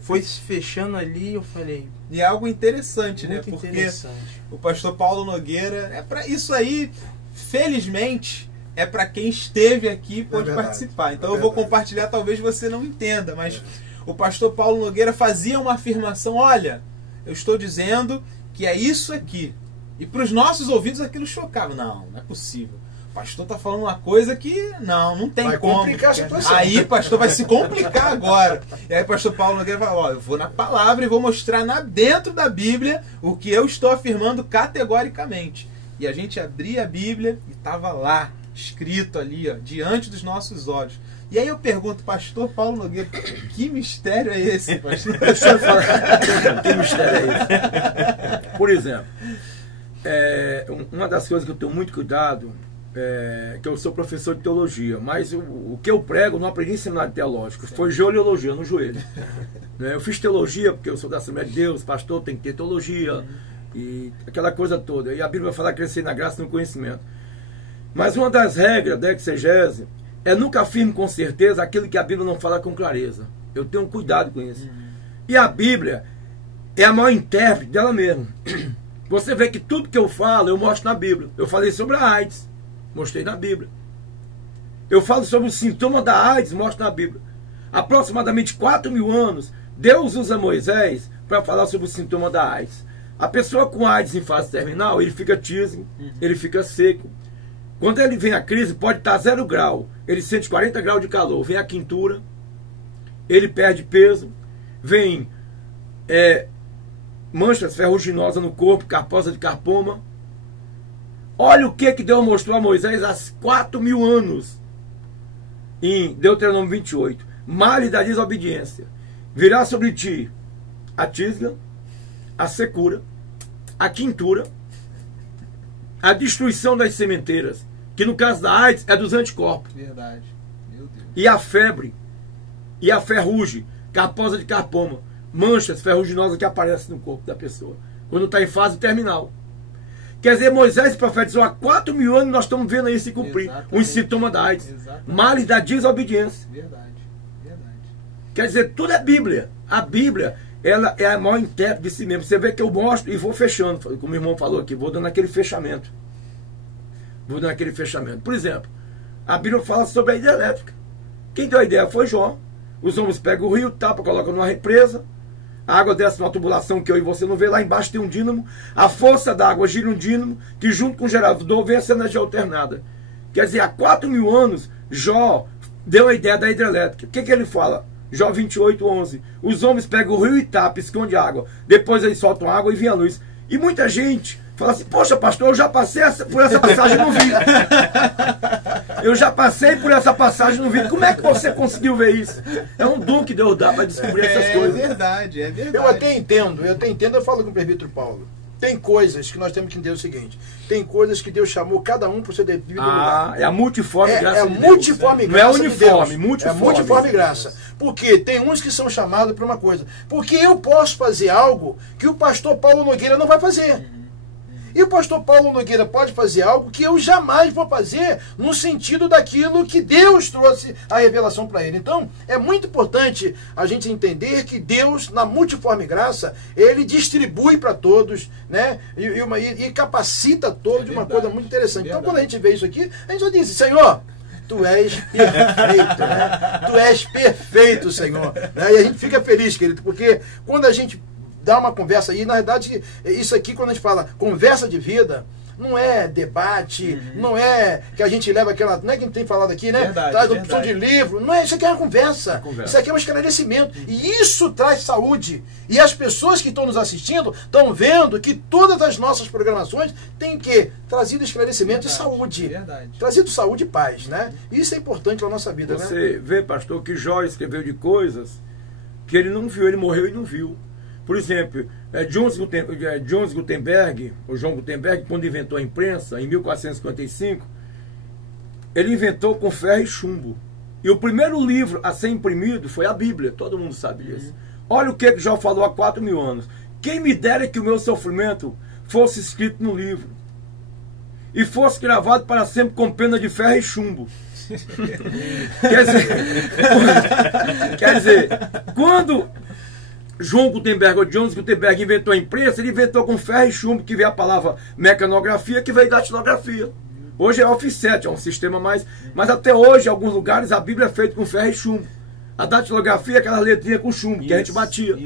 foi se fechando ali. Eu falei, e é algo interessante, né? muito Porque interessante. o pastor Paulo Nogueira, isso aí, felizmente, é para quem esteve aqui e pôde participar. Então eu vou compartilhar, talvez você não entenda, mas o pastor Paulo Nogueira fazia uma afirmação, olha, eu estou dizendo que é isso aqui. E para os nossos ouvidos aquilo chocava. Não é possível. O pastor está falando uma coisa que não tem vai como. Complicar a situação. Aí, pastor, vai se complicar agora. E aí o pastor Paulo Nogueira fala, eu vou na palavra e vou mostrar dentro da Bíblia o que eu estou afirmando categoricamente. E a gente abria a Bíblia e estava lá, escrito ali, diante dos nossos olhos. E aí eu pergunto, pastor Paulo Nogueira, que mistério é esse, pastor? Que mistério é esse? Por exemplo, uma das coisas que eu tenho muito cuidado que eu sou professor de teologia, mas o que eu prego não aprendi em seminário teológico, foi genealogia no joelho. Eu fiz teologia porque eu sou da Assembleia de Deus, pastor tem que ter teologia, e aquela coisa toda. E a Bíblia vai falar crescer na graça e no conhecimento. Mas uma das regras da exegese é nunca afirme com certeza aquilo que a Bíblia não fala com clareza. Eu tenho cuidado com isso. E a Bíblia é a maior intérprete dela mesma. Você vê que tudo que eu falo, eu mostro na Bíblia. Eu falei sobre a AIDS, mostrei na Bíblia. Eu falo sobre o sintoma da AIDS, mostro na Bíblia. Aproximadamente 4.000 anos, Deus usa Moisés para falar sobre o sintoma da AIDS. A pessoa com AIDS em fase terminal, ele fica tísico, ele fica seco. Quando ele vem a crise, pode estar 0 grau, ele sente 40 graus de calor, vem a quintura, ele perde peso, vem manchas ferruginosas no corpo, carposa de carpoma. Olha o que Deus mostrou a Moisés há 4.000 anos, em Deuteronômio 28. Males da desobediência, virá sobre ti a tisga, a secura, a quintura a destruição das sementeiras, que no caso da AIDS é dos anticorpos. Verdade. Meu Deus. E a febre, e a ferrugem, carposa de carpoma, manchas ferruginosas que aparecem no corpo da pessoa, quando está em fase terminal. Quer dizer, Moisés profetizou há 4.000 anos, nós estamos vendo aí se cumprir. Exatamente. Os sintomas da AIDS. Exatamente. Males da desobediência. Verdade. Verdade. Quer dizer, tudo é Bíblia. A Bíblia, ela é a maior intérprete de si mesmo. Você vê que eu mostro e vou fechando, como o irmão falou aqui, vou dando aquele fechamento. Vou dando aquele fechamento. Por exemplo, a Bíblia fala sobre a hidrelétrica. Quem deu a ideia foi Jó. Os homens pegam o rio, tapa, colocam numa represa. A água desce numa tubulação que eu e você não vê. Lá embaixo tem um dínamo. A força da água gira um dínamo que junto com o gerador vem essa energia alternada. Quer dizer, há 4.000 anos, Jó deu a ideia da hidrelétrica. O que ele fala? Jó 28:11. Os homens pegam o rio e tapam, esconde água. Depois eles soltam água e vem a luz. E muita gente fala assim, poxa pastor, eu já passei por essa passagem e não vi. Eu já passei por essa passagem e não vi. Como é que você conseguiu ver isso? É um dom que Deus dá para descobrir essas coisas. É verdade, é verdade. Eu até entendo, eu falo com o presbítero Paulo. Tem coisas que nós temos que entender o seguinte: tem coisas que Deus chamou cada um para o seu devido lugar. É a multiforme graça de Deus. Multiforme graça. Não é uniforme, de Deus. multiforme. É multiforme graça. Porque tem uns que são chamados para uma coisa. Porque eu posso fazer algo que o pastor Paulo Nogueira não vai fazer. E o pastor Paulo Nogueira pode fazer algo que eu jamais vou fazer no sentido daquilo que Deus trouxe a revelação para ele. Então, é muito importante a gente entender que Deus, na multiforme graça, ele distribui para todos, né? E capacita todos de uma coisa muito interessante. Então, quando a gente vê isso aqui, a gente só diz, Senhor, Tu és perfeito, né? Tu és perfeito, Senhor. Né? E a gente fica feliz, querido, porque quando a gente dá uma conversa aí, na verdade, isso aqui, quando a gente fala conversa de vida, não é debate, não é que a gente leva aquela... Não é que a gente tem falado aqui, né? Verdade, traz opção de livro. Não é, isso aqui é uma conversa. Isso aqui é um esclarecimento. E isso traz saúde. E as pessoas que estão nos assistindo estão vendo que todas as nossas programações têm que trazido esclarecimento e saúde. Verdade. Trazido saúde e paz, né? Isso é importante na nossa vida, né? Você vê, pastor, que Jó escreveu de coisas que ele não viu, ele morreu e não viu. Por exemplo, João Gutenberg, quando inventou a imprensa, em 1455, ele inventou com ferro e chumbo. E o primeiro livro a ser imprimido foi a Bíblia, todo mundo sabe disso. Olha o que Jó falou há 4.000 anos. Quem me dera que o meu sofrimento fosse escrito no livro e fosse gravado para sempre com pena de ferro e chumbo. Quer dizer, quando João Gutenberg inventou a imprensa, ele inventou com ferro e chumbo, que veio a palavra mecanografia, que veio datilografia. Hoje é offset, é um sistema mais... Mas até hoje, em alguns lugares, a Bíblia é feita com ferro e chumbo. A datilografia é aquela letrinha com chumbo, que a gente batia.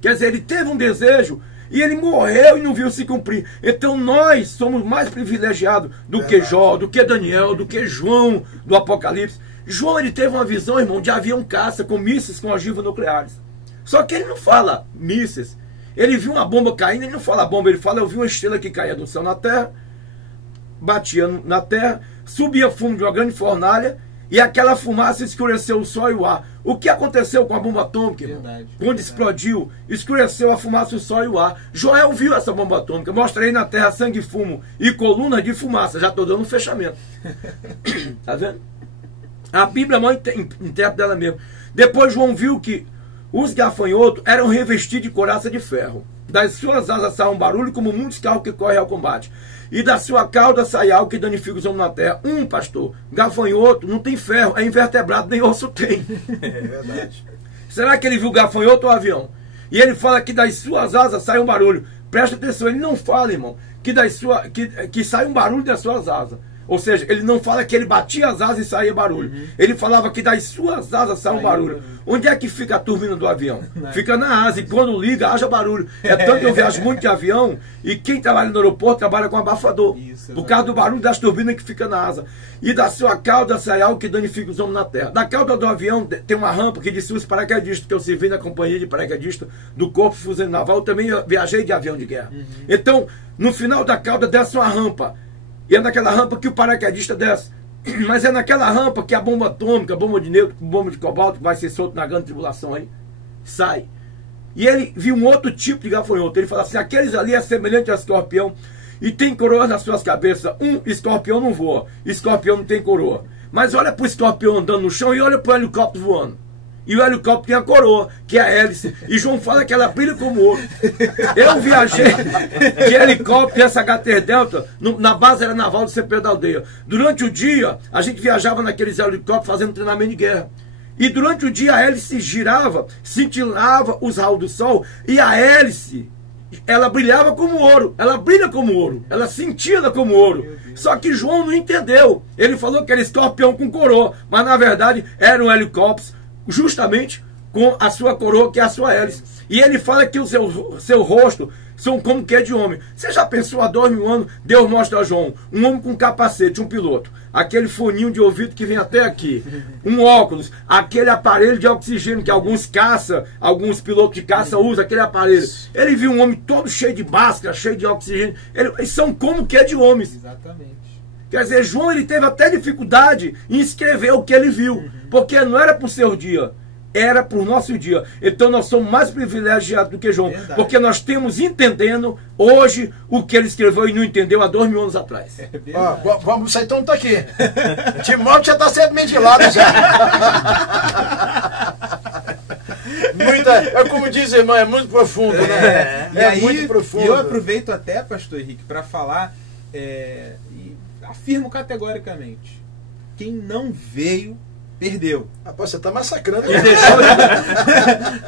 Quer dizer, ele teve um desejo e ele morreu e não viu se cumprir. Então nós somos mais privilegiados do que Jó, do que Daniel, do que João do Apocalipse. João, ele teve uma visão, irmão, de avião caça com mísseis com ogivas nucleares. Só que ele não fala mísseis. Ele viu uma bomba caindo, ele não fala bomba, ele fala, eu vi uma estrela que caía do céu na terra, batia na terra, subia fumo de uma grande fornalha, e aquela fumaça escureceu o sol e o ar. O que aconteceu com a bomba atômica? Quando explodiu, escureceu a fumaça, o sol e o ar. Joel viu essa bomba atômica. Mostrei na terra sangue e fumo e colunas de fumaça. Já estou dando um fechamento. Tá vendo? A Bíblia é a maior intérprete dela mesmo. Depois João viu que os gafanhotos eram revestidos de couraça de ferro. Das suas asas sai um barulho como muitos carros que correm ao combate. E da sua cauda sai algo que danifica os homens na terra. Pastor, gafanhoto não tem ferro, é invertebrado, nem osso tem. É verdade. Será que ele viu gafanhoto ou avião? E ele fala que das suas asas sai um barulho. Presta atenção, ele não fala, irmão, que sai um barulho das suas asas. Ou seja, ele não fala que ele batia as asas e saía barulho. Ele falava que das suas asas sai um barulho. Onde é que fica a turbina do avião? Fica na asa, e quando liga, haja barulho. É tanto que eu viajo muito de avião, e quem trabalha no aeroporto trabalha com abafador. Por causa do barulho das turbinas que fica na asa. E da sua cauda sai algo que danifica os homens na terra. Da cauda do avião tem uma rampa que disse os paraquedistas, que eu servi na companhia de paraquedistas do Corpo Fuzileiro Naval. Eu também viajei de avião de guerra. Então, no final da cauda desce uma rampa. E é naquela rampa que o paraquedista desce. Mas é naquela rampa que a bomba atômica, bomba de neutro, bomba de cobalto, que vai ser solto na grande tribulação aí, sai. E ele viu um outro tipo de gafanhoto. Ele fala assim, aqueles ali é semelhante ao escorpião. e tem coroa nas suas cabeças. Escorpião não voa, escorpião não tem coroa. Mas olha pro escorpião andando no chão e olha pro helicóptero voando. E o helicóptero tem a coroa, que é a hélice. E João fala que ela brilha como ouro. Eu viajei de helicóptero, essa HT Delta, na base era naval do CP da Aldeia. Durante o dia, a gente viajava naqueles helicópteros fazendo treinamento de guerra. E durante o dia a hélice girava, cintilava os raios do sol, e a hélice, ela brilhava como ouro. Ela brilha como ouro, ela cintila como ouro. Só que João não entendeu. Ele falou que era escorpião com coroa, mas na verdade era um helicóptero, justamente com a sua coroa, que é a sua hélice. E ele fala que o seu rosto são como que é de homem. Você já pensou, há 2000 anos, Deus mostra a João um homem com capacete, um piloto, aquele foninho de ouvido que vem até aqui, um óculos, aquele aparelho de oxigênio que alguns pilotos de caça usam, aquele aparelho. Ele viu um homem todo cheio de máscara, cheio de oxigênio. Eles são como que é de homens. Exatamente. Quer dizer, João, ele teve até dificuldade em escrever o que ele viu, porque não era para o seu dia, era para o nosso dia. Então nós somos mais privilegiados do que João, porque nós temos entendendo hoje o que ele escreveu e não entendeu há 2000 anos atrás. Vamos sair, então tá aqui. Timóteo já está sendo mentilado já. É como diz, irmão, é muito profundo, né? E aí, muito profundo. E eu aproveito até, pastor Henrique, para falar, e afirmo categoricamente, quem não veio, perdeu. Rapaz, você está massacrando.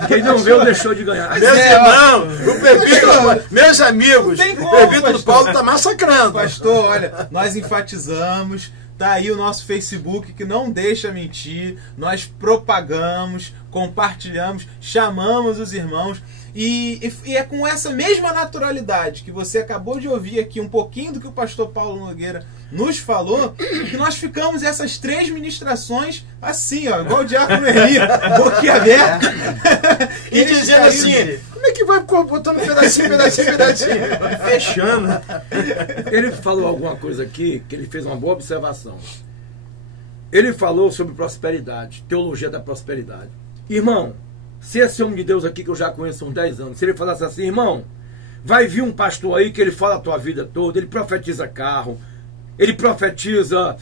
Quem não veio, deixou de ganhar. Meus irmãos, o Pepito, meus amigos, o Pepito do Paulo está massacrando. Pastor, olha, nós enfatizamos, tá aí o nosso Facebook que não deixa mentir, nós propagamos, compartilhamos, chamamos os irmãos. E é com essa mesma naturalidade que você acabou de ouvir aqui um pouquinho do que o pastor Paulo Nogueira nos falou, que nós ficamos essas 3 ministrações assim, ó, igual o diácono Eli, boquiaberta. E dizendo assim, como é que vai botando pedacinho, fechando. Ele falou alguma coisa aqui, que ele fez uma boa observação. Ele falou sobre prosperidade, teologia da prosperidade. Irmão, se esse homem de Deus aqui, que eu já conheço há uns 10 anos, se ele falasse assim, irmão, vai vir um pastor aí que ele fala a tua vida toda, ele profetiza carro, ele profetiza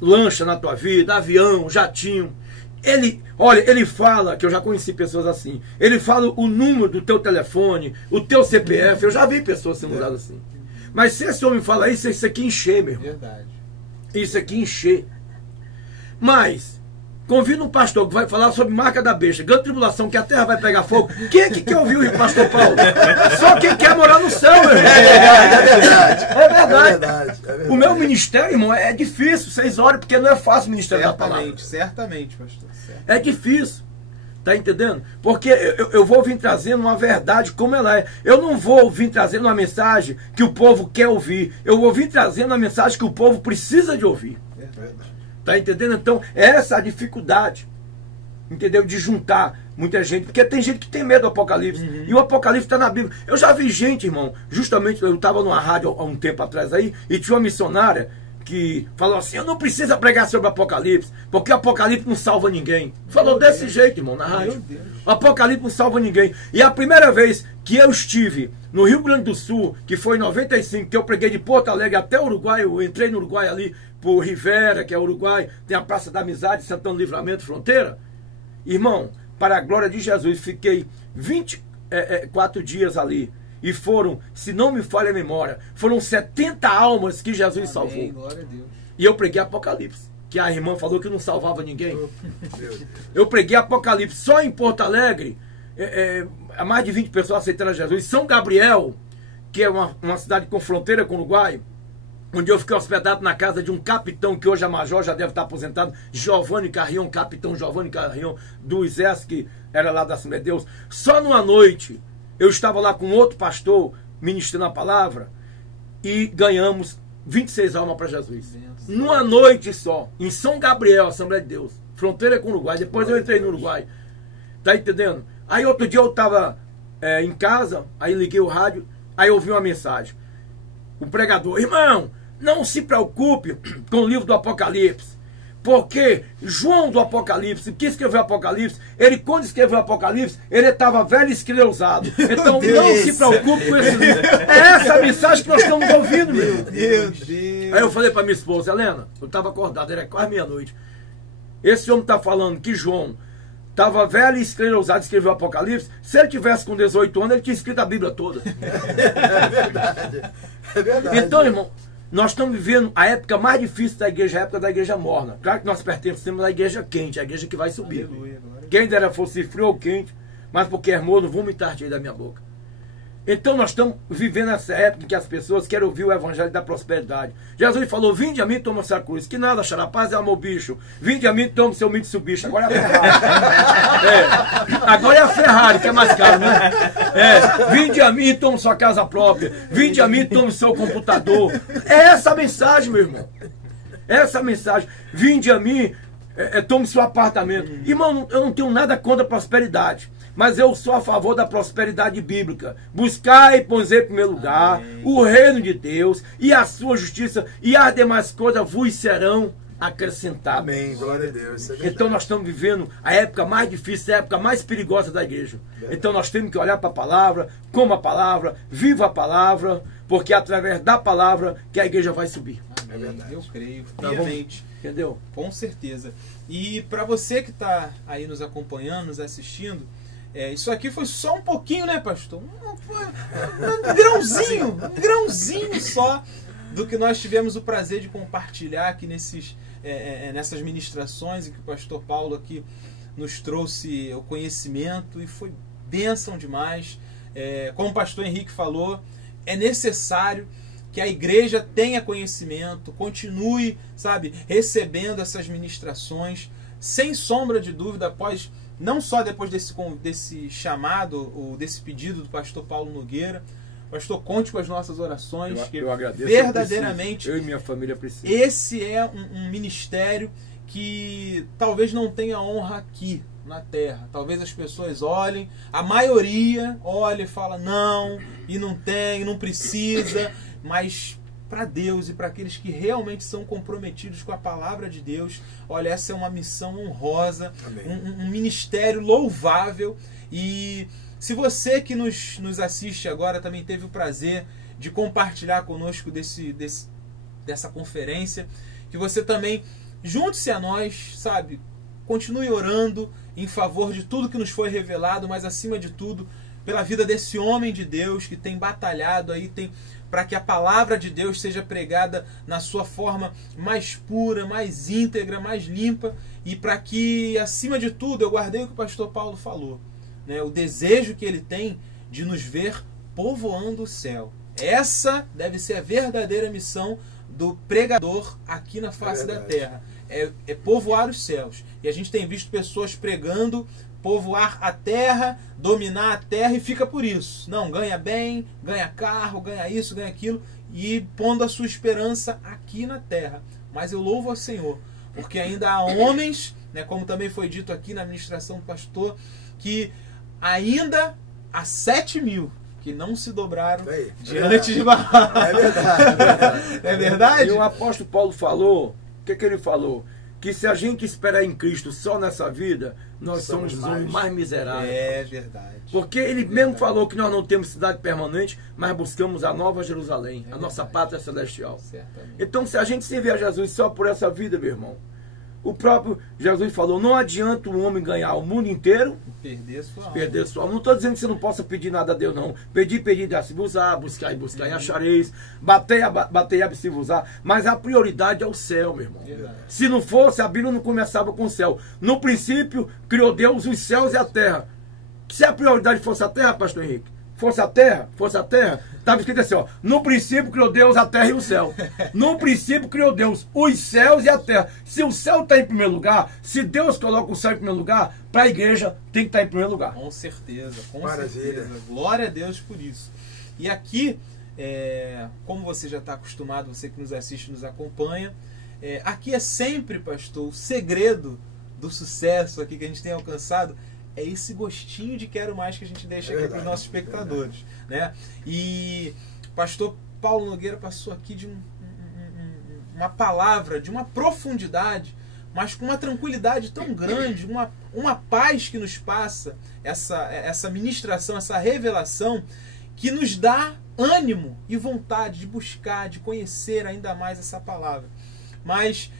lancha na tua vida, avião, jatinho. Ele fala, que eu já conheci pessoas assim, ele fala o número do teu telefone, o teu CPF, eu já vi pessoas sendo usadas assim. Mas se esse homem fala isso aqui encher, meu irmão. Verdade. Isso aqui encher. Mas convida um pastor que vai falar sobre marca da besta, grande tribulação, que a terra vai pegar fogo. Quem é que quer ouvir o pastor Paulo? Só quem quer morar no céu, meu irmão. É verdade. O meu ministério, irmão, é difícil. Vocês olhem, porque não é fácil o ministério da palavra. Certamente, pastor. Certo. É difícil. Tá entendendo? Porque eu vou vir trazendo uma verdade como ela é. Eu não vou vir trazendo uma mensagem que o povo quer ouvir. Eu vou vir trazendo uma mensagem que o povo precisa de ouvir. Verdade. Tá entendendo? Então, essa é a dificuldade, entendeu? De juntar muita gente, porque tem gente que tem medo do Apocalipse, e o Apocalipse está na Bíblia. Eu já vi gente, irmão, justamente, eu estava numa rádio há um tempo atrás aí, e tinha uma missionária que falou assim, eu não preciso pregar sobre o Apocalipse, porque o Apocalipse não salva ninguém. Falou desse jeito, irmão, na rádio. O Apocalipse não salva ninguém. E a primeira vez que eu estive no Rio Grande do Sul, que foi em 95, que eu preguei de Porto Alegre até o Uruguai, eu entrei no Uruguai ali, por Rivera, que é Uruguai, tem a Praça da Amizade, Santana do Livramento, Fronteira. Irmão, para a glória de Jesus, fiquei 24 dias ali. E foram, se não me falha a memória, foram 70 almas que Jesus salvou. Glória a Deus. E eu preguei Apocalipse, que a irmã falou que não salvava ninguém. Eu preguei Apocalipse só em Porto Alegre, mais de 20 pessoas aceitaram Jesus. São Gabriel, que é uma cidade com fronteira com o Uruguai, onde eu fiquei hospedado na casa de um capitão, que hoje é major, já deve estar aposentado, Giovanni Carrion, capitão Giovanni Carrion, do exército, que era lá da Assembleia de Deus. Só numa noite, eu estava lá com outro pastor, ministrando a palavra, e ganhamos 26 almas para Jesus. Numa noite só, em São Gabriel, Assembleia de Deus, fronteira com o Uruguai. Depois eu entrei no Uruguai. Tá entendendo? Aí outro dia eu estava em casa, aí liguei o rádio, aí eu ouvi uma mensagem. O pregador, irmão, não se preocupe com o livro do Apocalipse, Porque João do Apocalipse, que escreveu o Apocalipse, ele quando escreveu o Apocalipse, ele estava velho e esclerosado. Então não se preocupe com esse livro. É essa a mensagem que nós estamos ouvindo, meu Deus. Aí eu falei para minha esposa, Helena, eu estava acordado, era quase meia-noite. Esse homem está falando que João estava velho e esclerosado, escreveu o Apocalipse. Se ele tivesse com 18 anos, ele tinha escrito a Bíblia toda. É verdade. É verdade. Então, irmão, nós estamos vivendo a época mais difícil da igreja, a época da igreja morna. Claro que nós pertencemos à igreja quente, a igreja que vai subir. Aleluia, Quem dera fosse frio ou quente, mas porque é morno, vomitar da minha boca. Então nós estamos vivendo essa época em que as pessoas querem ouvir o evangelho da prosperidade. Jesus falou, vinde a mim, toma essa cruz. Que nada, xarapaz é amor bicho. Vinde a mim, toma seu Mitsubishi. Agora é a Ferrari. Agora é a Ferrari, que é mais caro, né? Vinde a mim, toma sua casa própria. Vinde a mim, toma seu computador. É essa a mensagem, meu irmão. Essa a mensagem. Vinde a mim, tome seu apartamento. Irmão, eu não tenho nada contra a prosperidade. Mas eu sou a favor da prosperidade bíblica. Buscar e pôr em primeiro lugar o reino de Deus e a sua justiça, e as demais coisas vos serão acrescentadas. Amém, glória a Deus. Então nós estamos vivendo a época mais difícil, a época mais perigosa da igreja. Então nós temos que olhar para a palavra, como a palavra, viva a palavra, porque é através da palavra que a igreja vai subir. É verdade. Eu creio, Tá piamente. Entendeu? Com certeza. E para você que está aí nos acompanhando, nos assistindo, isso aqui foi só um pouquinho, né, pastor? Um grãozinho só do que nós tivemos o prazer de compartilhar aqui nessas ministrações em que o pastor Paulo aqui nos trouxe o conhecimento, e foi bênção demais. Como o pastor Henrique falou, é necessário que a igreja tenha conhecimento, continue, recebendo essas ministrações, sem sombra de dúvida, não só depois desse chamado, ou desse pedido do pastor Paulo Nogueira. Pastor, conte com as nossas orações. Eu agradeço. Verdadeiramente, eu e minha família precisam. Esse é um ministério que talvez não tenha honra aqui na terra. Talvez as pessoas olhem, a maioria olha e fala não, e não tem, não precisa, mas para Deus e para aqueles que realmente são comprometidos com a palavra de Deus, olha, essa é uma missão honrosa, um ministério louvável. E se você que nos assiste agora também teve o prazer de compartilhar conosco dessa conferência, que você também junte-se a nós, continue orando em favor de tudo que nos foi revelado, mas acima de tudo pela vida desse homem de Deus que tem batalhado aí, para que a palavra de Deus seja pregada na sua forma mais pura, mais íntegra, mais limpa, e para que, acima de tudo, eu guardei o que o pastor Paulo falou, né? O desejo que ele tem de nos ver povoando o céu. Essa deve ser a verdadeira missão do pregador aqui na face da terra. É povoar os céus. E a gente tem visto pessoas pregando povoar a terra, dominar a terra, e fica por isso. Não, ganha bem, ganha carro, ganha isso, ganha aquilo, e pondo a sua esperança aqui na terra. Mas eu louvo ao Senhor, porque ainda há homens, né, como também foi dito aqui na ministração do pastor, que ainda há 7.000 que não se dobraram diante de Baal. É verdade. É verdade? E o apóstolo Paulo falou, o que ele falou? Que se a gente esperar em Cristo só nessa vida, nós somos os homens mais miseráveis. É verdade. Porque ele mesmo falou que nós não temos cidade permanente, mas buscamos a nova Jerusalém, a nossa pátria celestial. Certamente. Então, se a gente servir a Jesus só por essa vida, meu irmão, o próprio Jesus falou, não adianta o homem ganhar o mundo inteiro, perder sua alma. Não estou dizendo que você não possa pedir nada a Deus, não. Pedir, dá-se-vos-á, buscar e achareis, bater e se vos á. Mas a prioridade é o céu, meu irmão. Verdade. Se não fosse, a Bíblia não começava com o céu. No princípio, criou Deus os céus e a terra. Se a prioridade fosse a terra, pastor Henrique, fosse a terra, estava escrito assim, ó, no princípio criou Deus a terra e o céu. No princípio criou Deus os céus e a terra. Se o céu está em primeiro lugar, se Deus coloca o céu em primeiro lugar, para a igreja tem que estar em primeiro lugar. Com certeza, com Maravilha. certeza. Glória a Deus por isso. E aqui, como você já está acostumado, você que nos assiste, nos acompanha, aqui é sempre, pastor, o segredo do sucesso aqui que a gente tem alcançado é esse gostinho de quero mais que a gente deixa aqui para os nossos espectadores, né? E o pastor Paulo Nogueira passou aqui de uma palavra, de uma profundidade, mas com uma tranquilidade tão grande, uma paz que nos passa essa ministração, essa revelação, que nos dá ânimo e vontade de buscar, de conhecer ainda mais essa palavra. Mas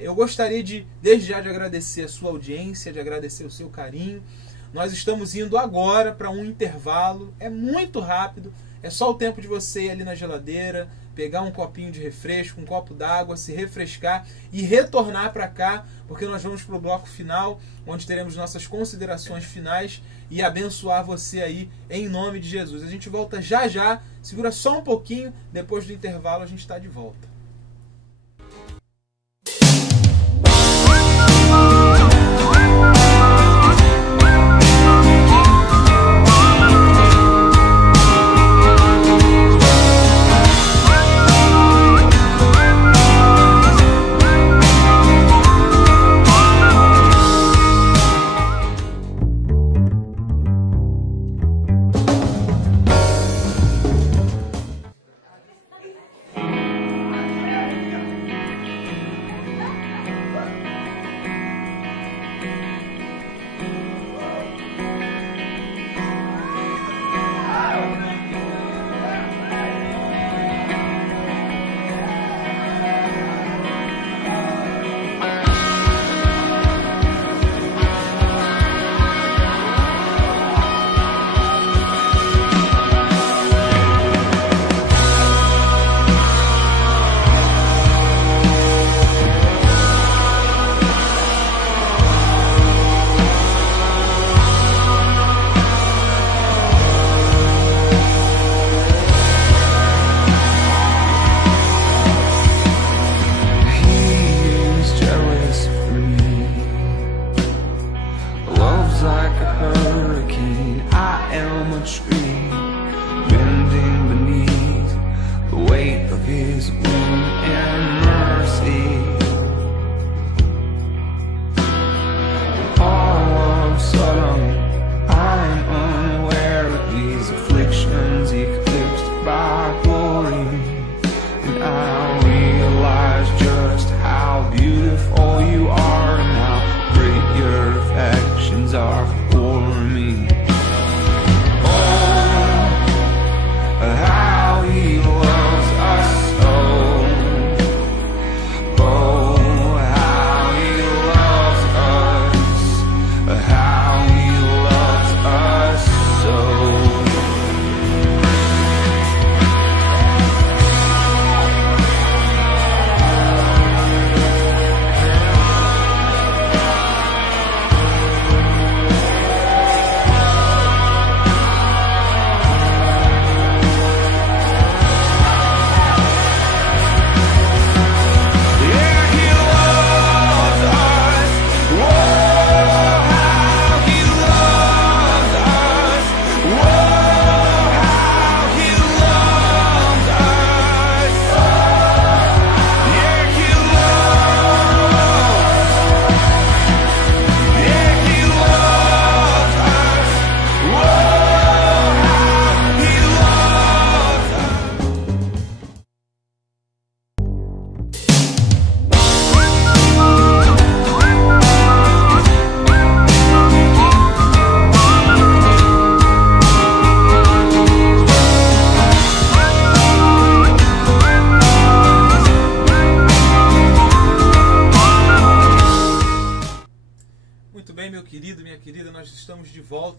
eu gostaria desde já de agradecer a sua audiência, de agradecer o seu carinho. Nós estamos indo agora para um intervalo, é muito rápido, é só o tempo de você ir ali na geladeira, pegar um copinho de refresco, um copo d'água, se refrescar e retornar para cá, porque nós vamos para o bloco final, onde teremos nossas considerações finais e abençoar você aí em nome de Jesus. A gente volta já já, segura só um pouquinho, depois do intervalo a gente está de volta.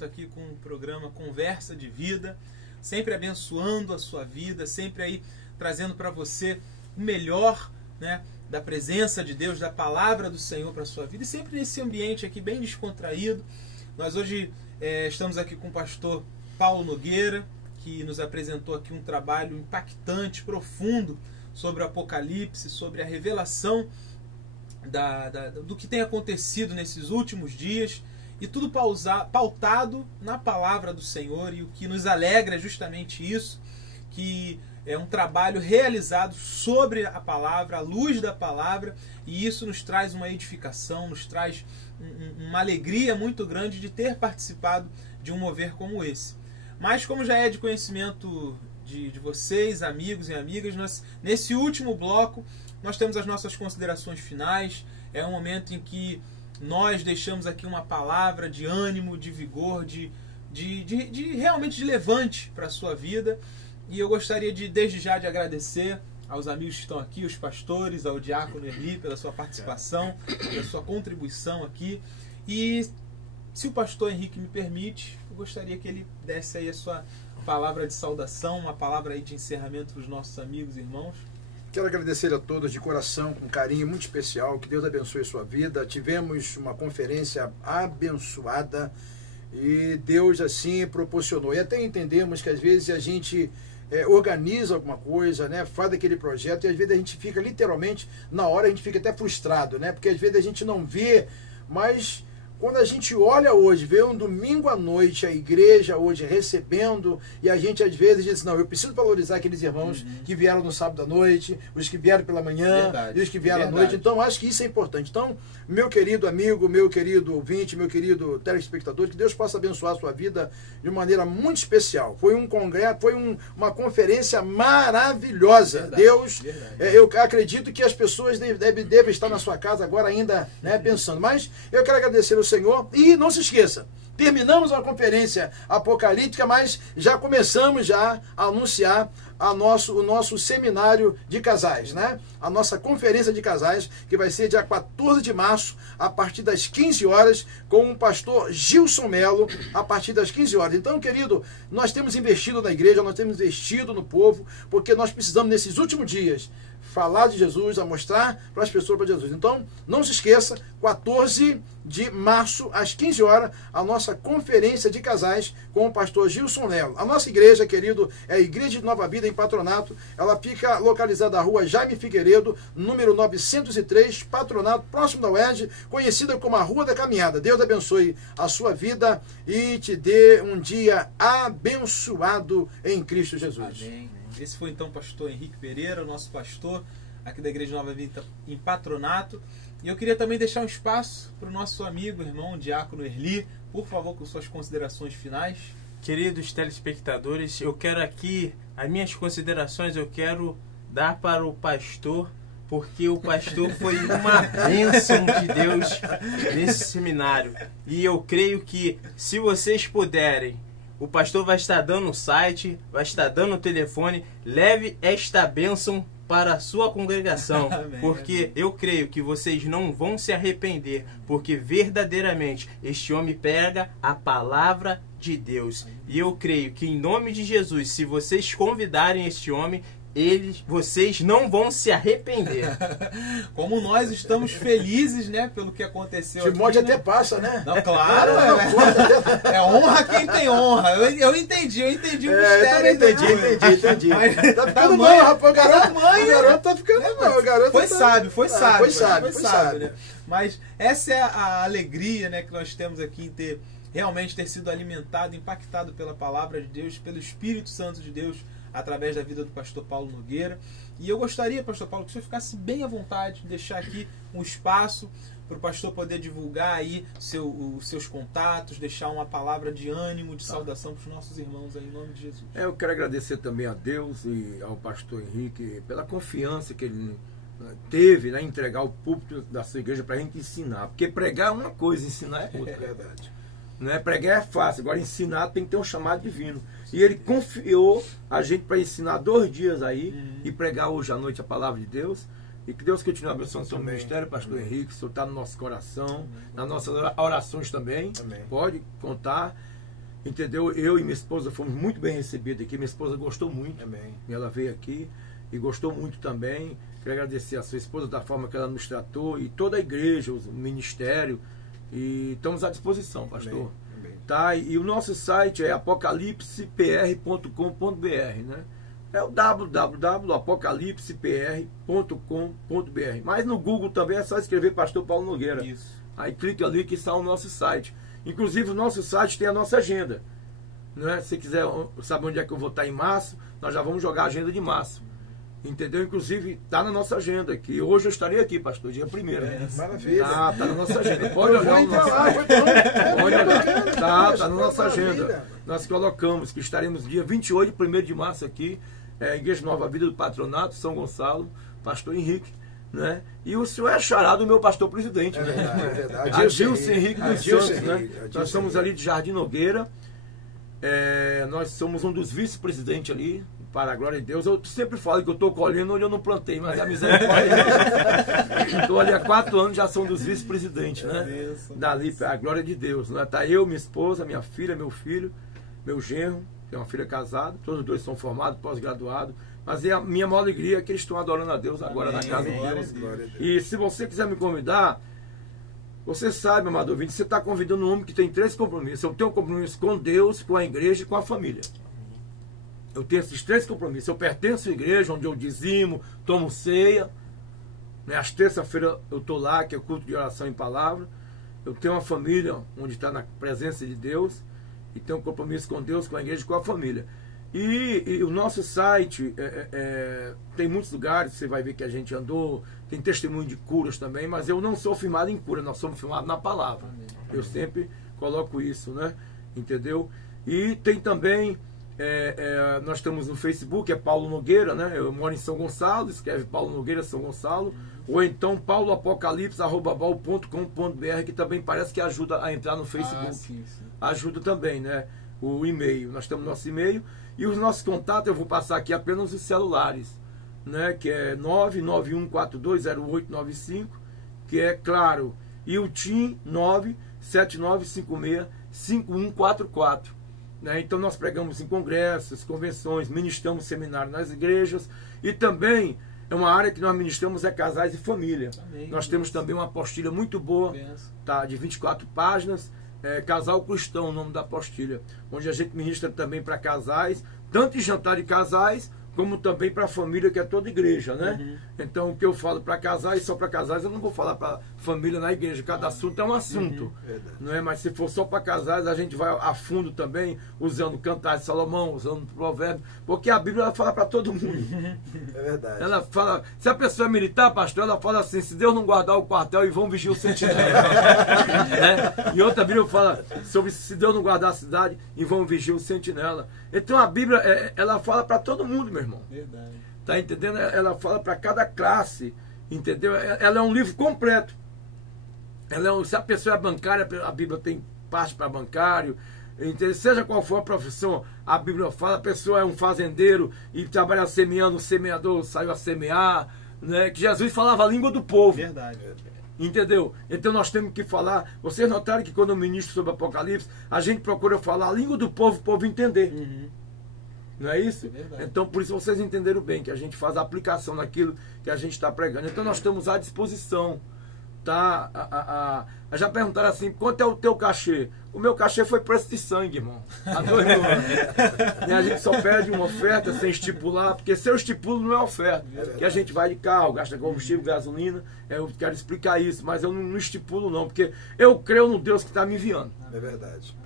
Aqui com o programa Conversa de Vida, sempre abençoando a sua vida, sempre aí trazendo para você o melhor, né, da presença de Deus, da palavra do Senhor para a sua vida, e sempre nesse ambiente aqui bem descontraído. Nós hoje estamos aqui com o pastor Paulo Nogueira, que nos apresentou aqui um trabalho impactante, profundo, sobre o Apocalipse, sobre a revelação do que tem acontecido nesses últimos dias, e tudo pautado na palavra do Senhor. E o que nos alegra é justamente isso, que é um trabalho realizado sobre a palavra, à luz da palavra, e isso nos traz uma edificação, nos traz uma alegria muito grande de ter participado de um mover como esse. Mas, como já é de conhecimento de vocês, amigos e amigas. Nesse último bloco, nós temos as nossas considerações finais. É um momento em que nós deixamos aqui uma palavra de ânimo, de vigor, de realmente de levante para a sua vida. E eu gostaria desde já de agradecer aos amigos que estão aqui, os pastores, ao diácono Erli pela sua participação, pela sua contribuição aqui. E se o pastor Henrique me permite, eu gostaria que ele desse aí a sua palavra de saudação, uma palavra aí de encerramento para os nossos amigos e irmãos. Quero agradecer a todos de coração, com carinho muito especial. Que Deus abençoe a sua vida. Tivemos uma conferência abençoada e Deus assim proporcionou. E até entendemos que às vezes a gente organiza alguma coisa, né? Faz aquele projeto e às vezes a gente fica literalmente, na hora a gente fica até frustrado, né? Porque às vezes a gente não vê, mas quando a gente olha hoje, vê um domingo à noite a igreja hoje recebendo, e a gente às vezes diz, não, eu preciso valorizar aqueles irmãos que vieram no sábado à noite, os que vieram pela manhã, e os que vieram à noite. Então acho que isso é importante. Então, meu querido amigo, meu querido ouvinte, meu querido telespectador, que Deus possa abençoar a sua vida de maneira muito especial. Foi um congresso, foi uma conferência maravilhosa. Verdade, Deus, eu acredito que as pessoas devem estar na sua casa agora ainda, né, pensando. Mas eu quero agradecer ao Senhor. E não se esqueça, terminamos uma conferência apocalíptica, mas já começamos a anunciar o nosso seminário de casais, né? A nossa conferência de casais, que vai ser dia 14 de março, a partir das 15 horas, com o pastor Gilson Melo, a partir das 15 horas. Então, querido, nós temos investido na igreja, nós temos investido no povo, porque nós precisamos, nesses últimos dias, falar de Jesus, a mostrar para as pessoas para Jesus. Então, não se esqueça, 14 de março, às 15 horas, a nossa conferência de casais com o pastor Gilson Melo. A nossa igreja, querido, é a Igreja de Nova Vida em Patronato. Ela fica localizada na rua Jaime Figueiredo, número 903, Patronato, próximo da UERJ, conhecida como a Rua da Caminhada. Deus abençoe a sua vida e te dê um dia abençoado em Cristo Jesus. Amém. Esse foi então o pastor Henrique Pereira, o nosso pastor aqui da Igreja Nova Vida em Patronato. E eu queria também deixar um espaço para o nosso amigo, irmão, diácono Erli, por favor, com suas considerações finais. Queridos telespectadores, eu quero aqui, as minhas considerações eu quero dar para o pastor, porque o pastor foi uma bênção de Deus nesse seminário. E eu creio que, se vocês puderem, o pastor vai estar dando o site, vai estar dando o telefone. Leve esta bênção para a sua congregação. Amém, porque amém. eu creio que vocês não vão se arrepender. Porque verdadeiramente este homem prega a palavra de Deus. E eu creio que em nome de Jesus, se vocês convidarem este homem, vocês não vão se arrepender. Como nós estamos felizes, né, pelo que aconteceu. Timóteo aqui, né? Até passa, né? Não, claro, é honra quem tem honra. Eu entendi o mistério. Eu também entendi. Mas, tá ficando mãe, mal, rapaz. O garoto tá ficando mal. O garoto foi sábio. Foi sábio. Né? Mas essa é a alegria, né, que nós temos aqui em realmente ter sido alimentado, impactado pela palavra de Deus, pelo Espírito Santo de Deus, através da vida do pastor Paulo Nogueira. E eu gostaria, pastor Paulo, que o senhor ficasse bem à vontade de deixar aqui um espaço para o pastor poder divulgar aí os seus contatos, deixar uma palavra de ânimo, de saudação para os nossos irmãos aí, em nome de Jesus. Eu quero agradecer também a Deus e ao pastor Henrique pela confiança que ele teve, né, em entregar o púlpito da sua igreja para a gente ensinar. Porque pregar é uma coisa, ensinar é outra. É verdade. Não é, pregar é fácil, agora ensinar tem que ter um chamado divino. E ele confiou a gente para ensinar 2 dias aí e pregar hoje à noite a palavra de Deus. E que Deus continue abençoando o seu ministério, pastor Henrique. O senhor está no nosso coração, nas nossas orações também. Amém. Pode contar. Entendeu? Eu e minha esposa fomos muito bem recebidos aqui. Minha esposa gostou muito. Amém. E ela veio aqui e gostou muito também. Quero agradecer a sua esposa da forma que ela nos tratou e toda a igreja, o ministério. E estamos à disposição, pastor. Amém. Tá? E o nosso site é apocalipsepr.com.br, né? É o www.apocalipsepr.com.br. Mas no Google também é só escrever Pastor Paulo Nogueira. Isso. Aí clica ali que está o nosso site. Inclusive o nosso site tem a nossa agenda, né? Se você quiser saber onde é que eu vou estar em março, nós já vamos jogar a agenda de março. Entendeu? Inclusive, está na nossa agenda, que hoje eu estarei aqui, pastor, dia 1º. Maravilha. Tá na nossa agenda. Pode olhar o nosso... Pode olhar. Tá na nossa agenda. Nós colocamos que estaremos dia 28 e 1º de março aqui, Igreja Nova Vida do Patronato, São Gonçalo, pastor Henrique, né? E o senhor é chará do meu pastor presidente, né? É verdade. Adilson Henrique dos Santos, né? Nós somos ali de Jardim Nogueira. Nós somos um dos vice-presidentes ali, para a glória de Deus. Eu sempre falo que eu estou colhendo onde eu não plantei, mas a misericórdia. Estou ali há 4 anos, já sou um dos vice-presidentes, né? Dali, para a glória de Deus. Né? Tá eu, minha esposa, minha filha, meu filho, meu genro, tem uma filha casada, todos os dois são formados, pós-graduados. Mas a minha maior alegria é que eles estão adorando a Deus agora na casa de Deus. E se você quiser me convidar, você sabe, amado ouvinte, você está convidando um homem que tem 3 compromissos. Eu tenho um compromisso com Deus, com a igreja e com a família. Eu tenho esses 3 compromissos. Eu pertenço à igreja, onde eu dizimo, tomo ceia. Né? Às terça-feiras eu estou lá, que é culto de oração em palavra. Eu tenho uma família onde está na presença de Deus. E tenho um compromisso com Deus, com a igreja e com a família. E o nosso site tem muitos lugares, você vai ver que a gente andou, tem testemunho de curas também, mas eu não sou firmado em cura, nós somos firmados na palavra. Eu sempre coloco isso, né? Entendeu? E tem também, nós estamos no Facebook, é Paulo Nogueira, né? Eu moro em São Gonçalo, escreve Paulo Nogueira São Gonçalo, ou então pauloapocalipse@bal.com.br, que também parece que ajuda a entrar no Facebook. Sim. Ajuda também, né? O e-mail, nós temos nosso e-mail. E os nossos contatos, eu vou passar aqui apenas os celulares, né? Que é 991420895, que é claro, e o TIM 979565144. Né? Então nós pregamos em congressos, convenções, ministramos seminários nas igrejas, e também é uma área que nós ministramos casais e família. Amém. Nós temos também uma apostila muito boa, tá, de 24 páginas, Casal Cristão, o nome da apostila, onde a gente ministra também para casais, tanto em jantar de casais, como também para a família, que é toda igreja, né? Então, o que eu falo para casais, só para casais, eu não vou falar para família na igreja. Cada assunto é um assunto, não é? Mas se for só para casais, a gente vai a fundo também, usando Cantares de Salomão, usando Provérbios, porque a Bíblia ela fala para todo mundo. É verdade. Ela fala, se a pessoa é militar, pastor, ela fala assim: se Deus não guardar o quartel, e vão vigiar o sentinela. Né? E outra Bíblia fala sobre se Deus não guardar a cidade, e vão vigiar o sentinela. Então a Bíblia, ela fala para todo mundo, meu irmão. Verdade. Tá entendendo? Ela fala para cada classe, entendeu? Ela é um livro completo. Se a pessoa é bancária, a Bíblia tem parte para bancário. Entendeu? Seja qual for a profissão, a Bíblia fala. A pessoa é um fazendeiro e trabalha semeando, o semeador saiu a semear, né? Que Jesus falava a língua do povo. Verdade. Entendeu? Então nós temos que falar. Vocês notaram que quando eu ministro sobre Apocalipse, a gente procura falar a língua do povo, o povo entender. Não é isso? Verdade. Então por isso vocês entenderam bem, que a gente faz a aplicação naquilo que a gente está pregando. Então nós estamos à disposição. Tá? Já perguntaram assim: quanto é o teu cachê? O meu cachê foi preço de sangue, irmão. Há 2 mil anos. E a gente só pede uma oferta sem estipular, porque se eu estipulo não é oferta. Que a gente vai de carro, gasta combustível, gasolina. Eu quero explicar isso, mas eu não estipulo não, porque eu creio no Deus que está me enviando. É verdade.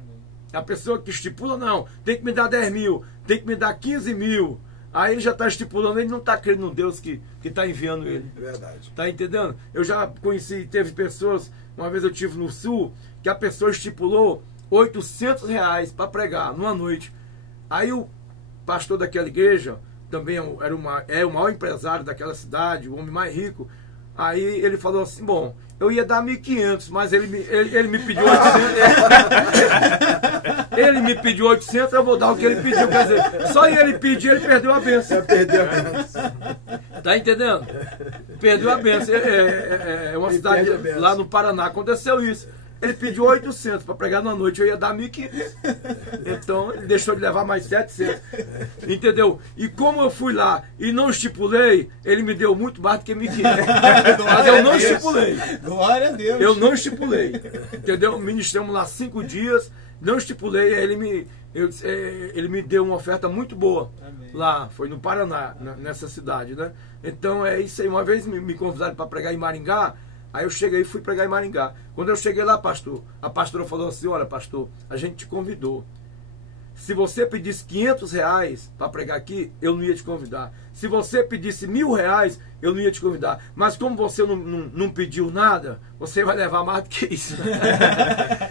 A pessoa que estipula, não, tem que me dar 10 mil, tem que me dar 15 mil. Aí ele já está estipulando, ele não está crendo no Deus que está enviando ele. É verdade. Está entendendo? Eu já conheci, teve pessoas, uma vez eu estive no Sul, que a pessoa estipulou R$800 para pregar numa noite. Aí o pastor daquela igreja, também é o maior empresário daquela cidade, o homem mais rico. Aí ele falou assim: bom, eu ia dar 1.500, mas ele me pediu 800. Ele me pediu 800, eu vou dar o que ele pediu. Quer dizer, só ele pedir, ele perdeu a bênção. Perdeu a bênção. Tá entendendo? Perdeu a bênção. É uma cidade lá no Paraná, aconteceu isso. Ele pediu 800 para pregar na noite, eu ia dar 1.500. Então ele deixou de levar mais 700. Entendeu? E como eu fui lá e não estipulei, ele me deu muito mais do que 1.500. Mas eu não estipulei. Glória a Deus. Eu não estipulei. Entendeu? Ministramos lá 5 dias, não estipulei, ele me deu uma oferta muito boa. Amém. Lá, foi no Paraná, nessa cidade, né? Então é isso aí. Uma vez me convidaram para pregar em Maringá. Aí eu cheguei e fui pregar em Maringá. Quando eu cheguei lá, pastor, a pastora falou assim: olha, pastor, a gente te convidou. Se você pedisse R$500 para pregar aqui, eu não ia te convidar. Se você pedisse R$1.000, eu não ia te convidar. Mas como você não pediu nada, você vai levar mais do que isso.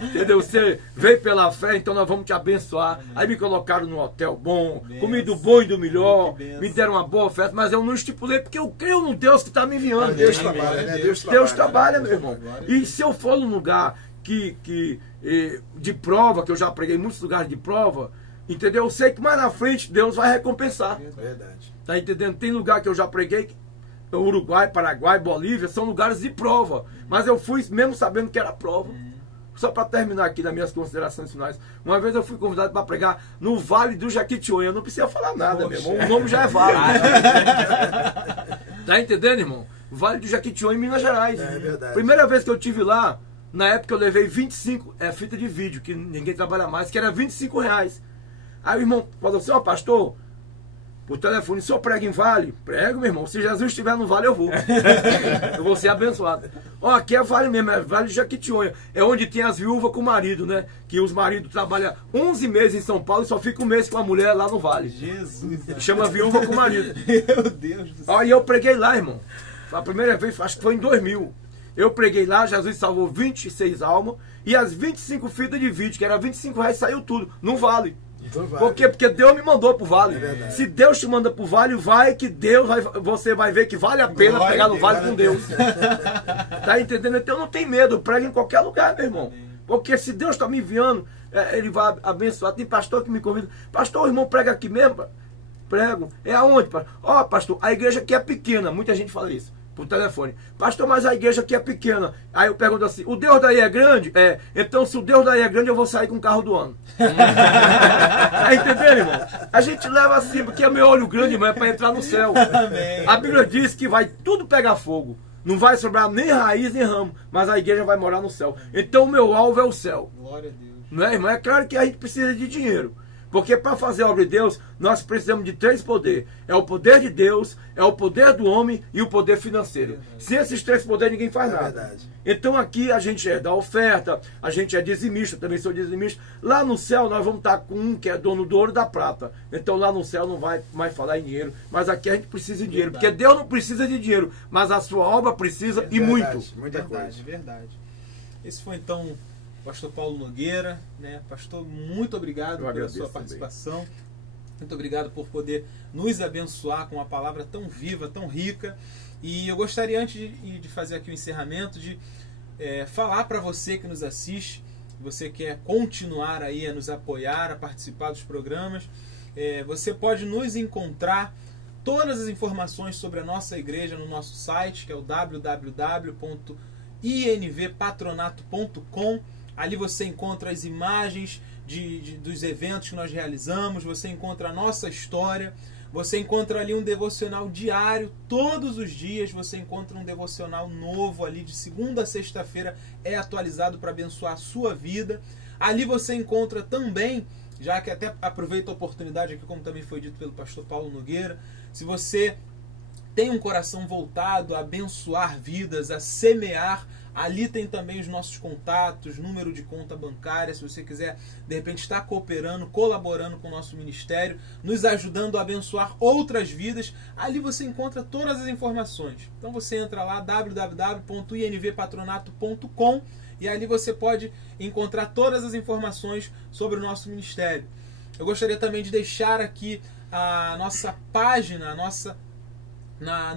Entendeu? Você veio pela fé, então nós vamos te abençoar. Aí me colocaram num hotel bom, comi do bom e do melhor, me deram uma boa oferta, mas eu não estipulei porque eu creio no Deus que está me enviando. Deus trabalha, né? Deus trabalha, meu irmão. E se eu for num lugar de prova, que eu já preguei em muitos lugares de prova, entendeu? Eu sei que mais na frente Deus vai recompensar. Verdade. Tá entendendo? Tem lugar que eu já preguei, Uruguai, Paraguai, Bolívia, são lugares de prova. Mas eu fui mesmo sabendo que era prova. Só para terminar aqui nas minhas considerações finais. Uma vez eu fui convidado para pregar no Vale do Jequitinhonha. Eu não precisa falar nada, meu irmão. O nome já é Vale. Tá entendendo, irmão? Vale do Jequitinhonha, em Minas Gerais. É verdade. Primeira vez que eu estive lá, na época eu levei 25, fita de vídeo, que ninguém trabalha mais, que era R$25. Aí o irmão falou assim, ó, pastor, por telefone, o senhor prega em Vale? Prego, meu irmão. Se Jesus estiver no Vale, eu vou. Eu vou ser abençoado. Ó, aqui é Vale mesmo, é Vale de Jequitinhonha. É onde tem as viúvas com o marido, né? Que os maridos trabalham 11 meses em São Paulo e só fica um mês com a mulher lá no Vale. Jesus. Chama viúva com o marido. Meu Deus do céu. Ó, e eu preguei lá, irmão. A primeira vez, acho que foi em 2000. Eu preguei lá, Jesus salvou 26 almas. E as 25 fitas de vídeo, que era R$25, saiu tudo. No Vale. Então vale. Por quê? Porque Deus me mandou pro Vale. É verdade. Se Deus te manda pro Vale, vai que você vai ver que vale a pena Glória pegar a no Deus, Vale vale com a Deus. Tá entendendo? Então não tem medo, eu prego em qualquer lugar, meu irmão. Porque se Deus está me enviando, Ele vai abençoar. Tem pastor que me convida. Pastor, o irmão prega aqui mesmo? Prego. É aonde, pastor? Ó, pastor, a igreja aqui é pequena. Muita gente fala isso por telefone. Pastor, mas a igreja aqui é pequena. Aí eu pergunto assim, o Deus daí é grande? É. Então se o Deus daí é grande, eu vou sair com o carro do ano. Tá entendendo, irmão? A gente leva assim, porque é meu olho grande, irmão, é para entrar no céu. Amém. A Bíblia diz que vai tudo pegar fogo. Não vai sobrar nem raiz, nem ramo. Mas a igreja vai morar no céu. Então o meu alvo é o céu. Glória a Deus. Não é, irmão? É claro que a gente precisa de dinheiro. Porque para fazer a obra de Deus, nós precisamos de 3 poderes. É o poder de Deus, é o poder do homem e o poder financeiro. Sem esses 3 poderes, ninguém faz nada. Verdade. Então aqui a gente é da oferta, a gente é dizimista, também sou dizimista. Lá no céu nós vamos estar com um que é dono do ouro e da prata. Então lá no céu não vai mais falar em dinheiro. Mas aqui a gente precisa de dinheiro. Porque Deus não precisa de dinheiro, mas a sua obra precisa e muito. Muita Verdade, coisa. verdade. Esse foi então o pastor Paulo Nogueira, né? Pastor, muito obrigado Eu pela agradeço sua também. participação. Muito obrigado por poder nos abençoar com uma palavra tão viva, tão rica. E eu gostaria, antes de fazer aqui o encerramento, de falar para você que nos assiste, você quer continuar aí a nos apoiar, a participar dos programas, você pode nos encontrar todas as informações sobre a nossa igreja no nosso site, que é o www.invpatronato.com. Ali você encontra as imagens dos eventos que nós realizamos, você encontra a nossa história, você encontra ali um devocional diário, todos os dias você encontra um devocional novo ali, de segunda a sexta-feira é atualizado para abençoar a sua vida. Ali você encontra também, já que até aproveito a oportunidade aqui, como também foi dito pelo pastor Paulo Nogueira, se você tem um coração voltado a abençoar vidas, a semear, ali tem também os nossos contatos, número de conta bancária, se você quiser, de repente, estar cooperando, colaborando com o nosso ministério, nos ajudando a abençoar outras vidas, ali você encontra todas as informações. Então você entra lá, www.invpatronato.com, e ali você pode encontrar todas as informações sobre o nosso ministério. Eu gostaria também de deixar aqui a nossa página,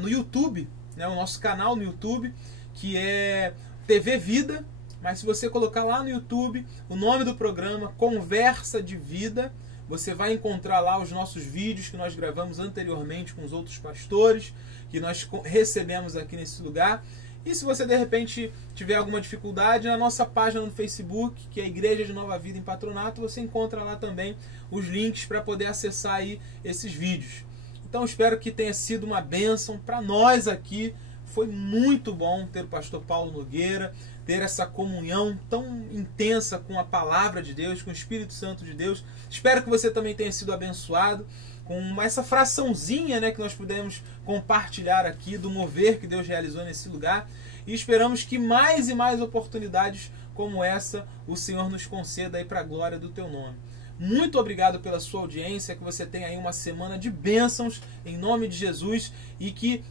no YouTube, né, o nosso canal no YouTube, que é TV Vida, mas se você colocar lá no YouTube o nome do programa, Conversa de Vida, você vai encontrar lá os nossos vídeos que nós gravamos anteriormente com os outros pastores, que nós recebemos aqui nesse lugar. E se você de repente tiver alguma dificuldade, na nossa página no Facebook, que é a Igreja de Nova Vida em Patronato, você encontra lá também os links para poder acessar aí esses vídeos. Então espero que tenha sido uma bênção para nós aqui. Foi muito bom ter o pastor Paulo Nogueira, ter essa comunhão tão intensa com a palavra de Deus, com o Espírito Santo de Deus. Espero que você também tenha sido abençoado com essa fraçãozinha, né, que nós pudemos compartilhar aqui do mover que Deus realizou nesse lugar. E esperamos que mais e mais oportunidades como essa o Senhor nos conceda aí para a glória do teu nome. Muito obrigado pela sua audiência, que você tenha aí uma semana de bênçãos em nome de Jesus e que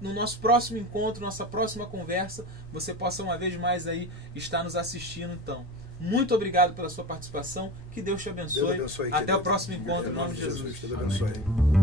no nosso próximo encontro, nossa próxima conversa, você possa uma vez mais aí estar nos assistindo. Então, muito obrigado pela sua participação, que Deus te abençoe. Deus abençoe, até querido. o próximo encontro em nome de Jesus. Deus abençoe.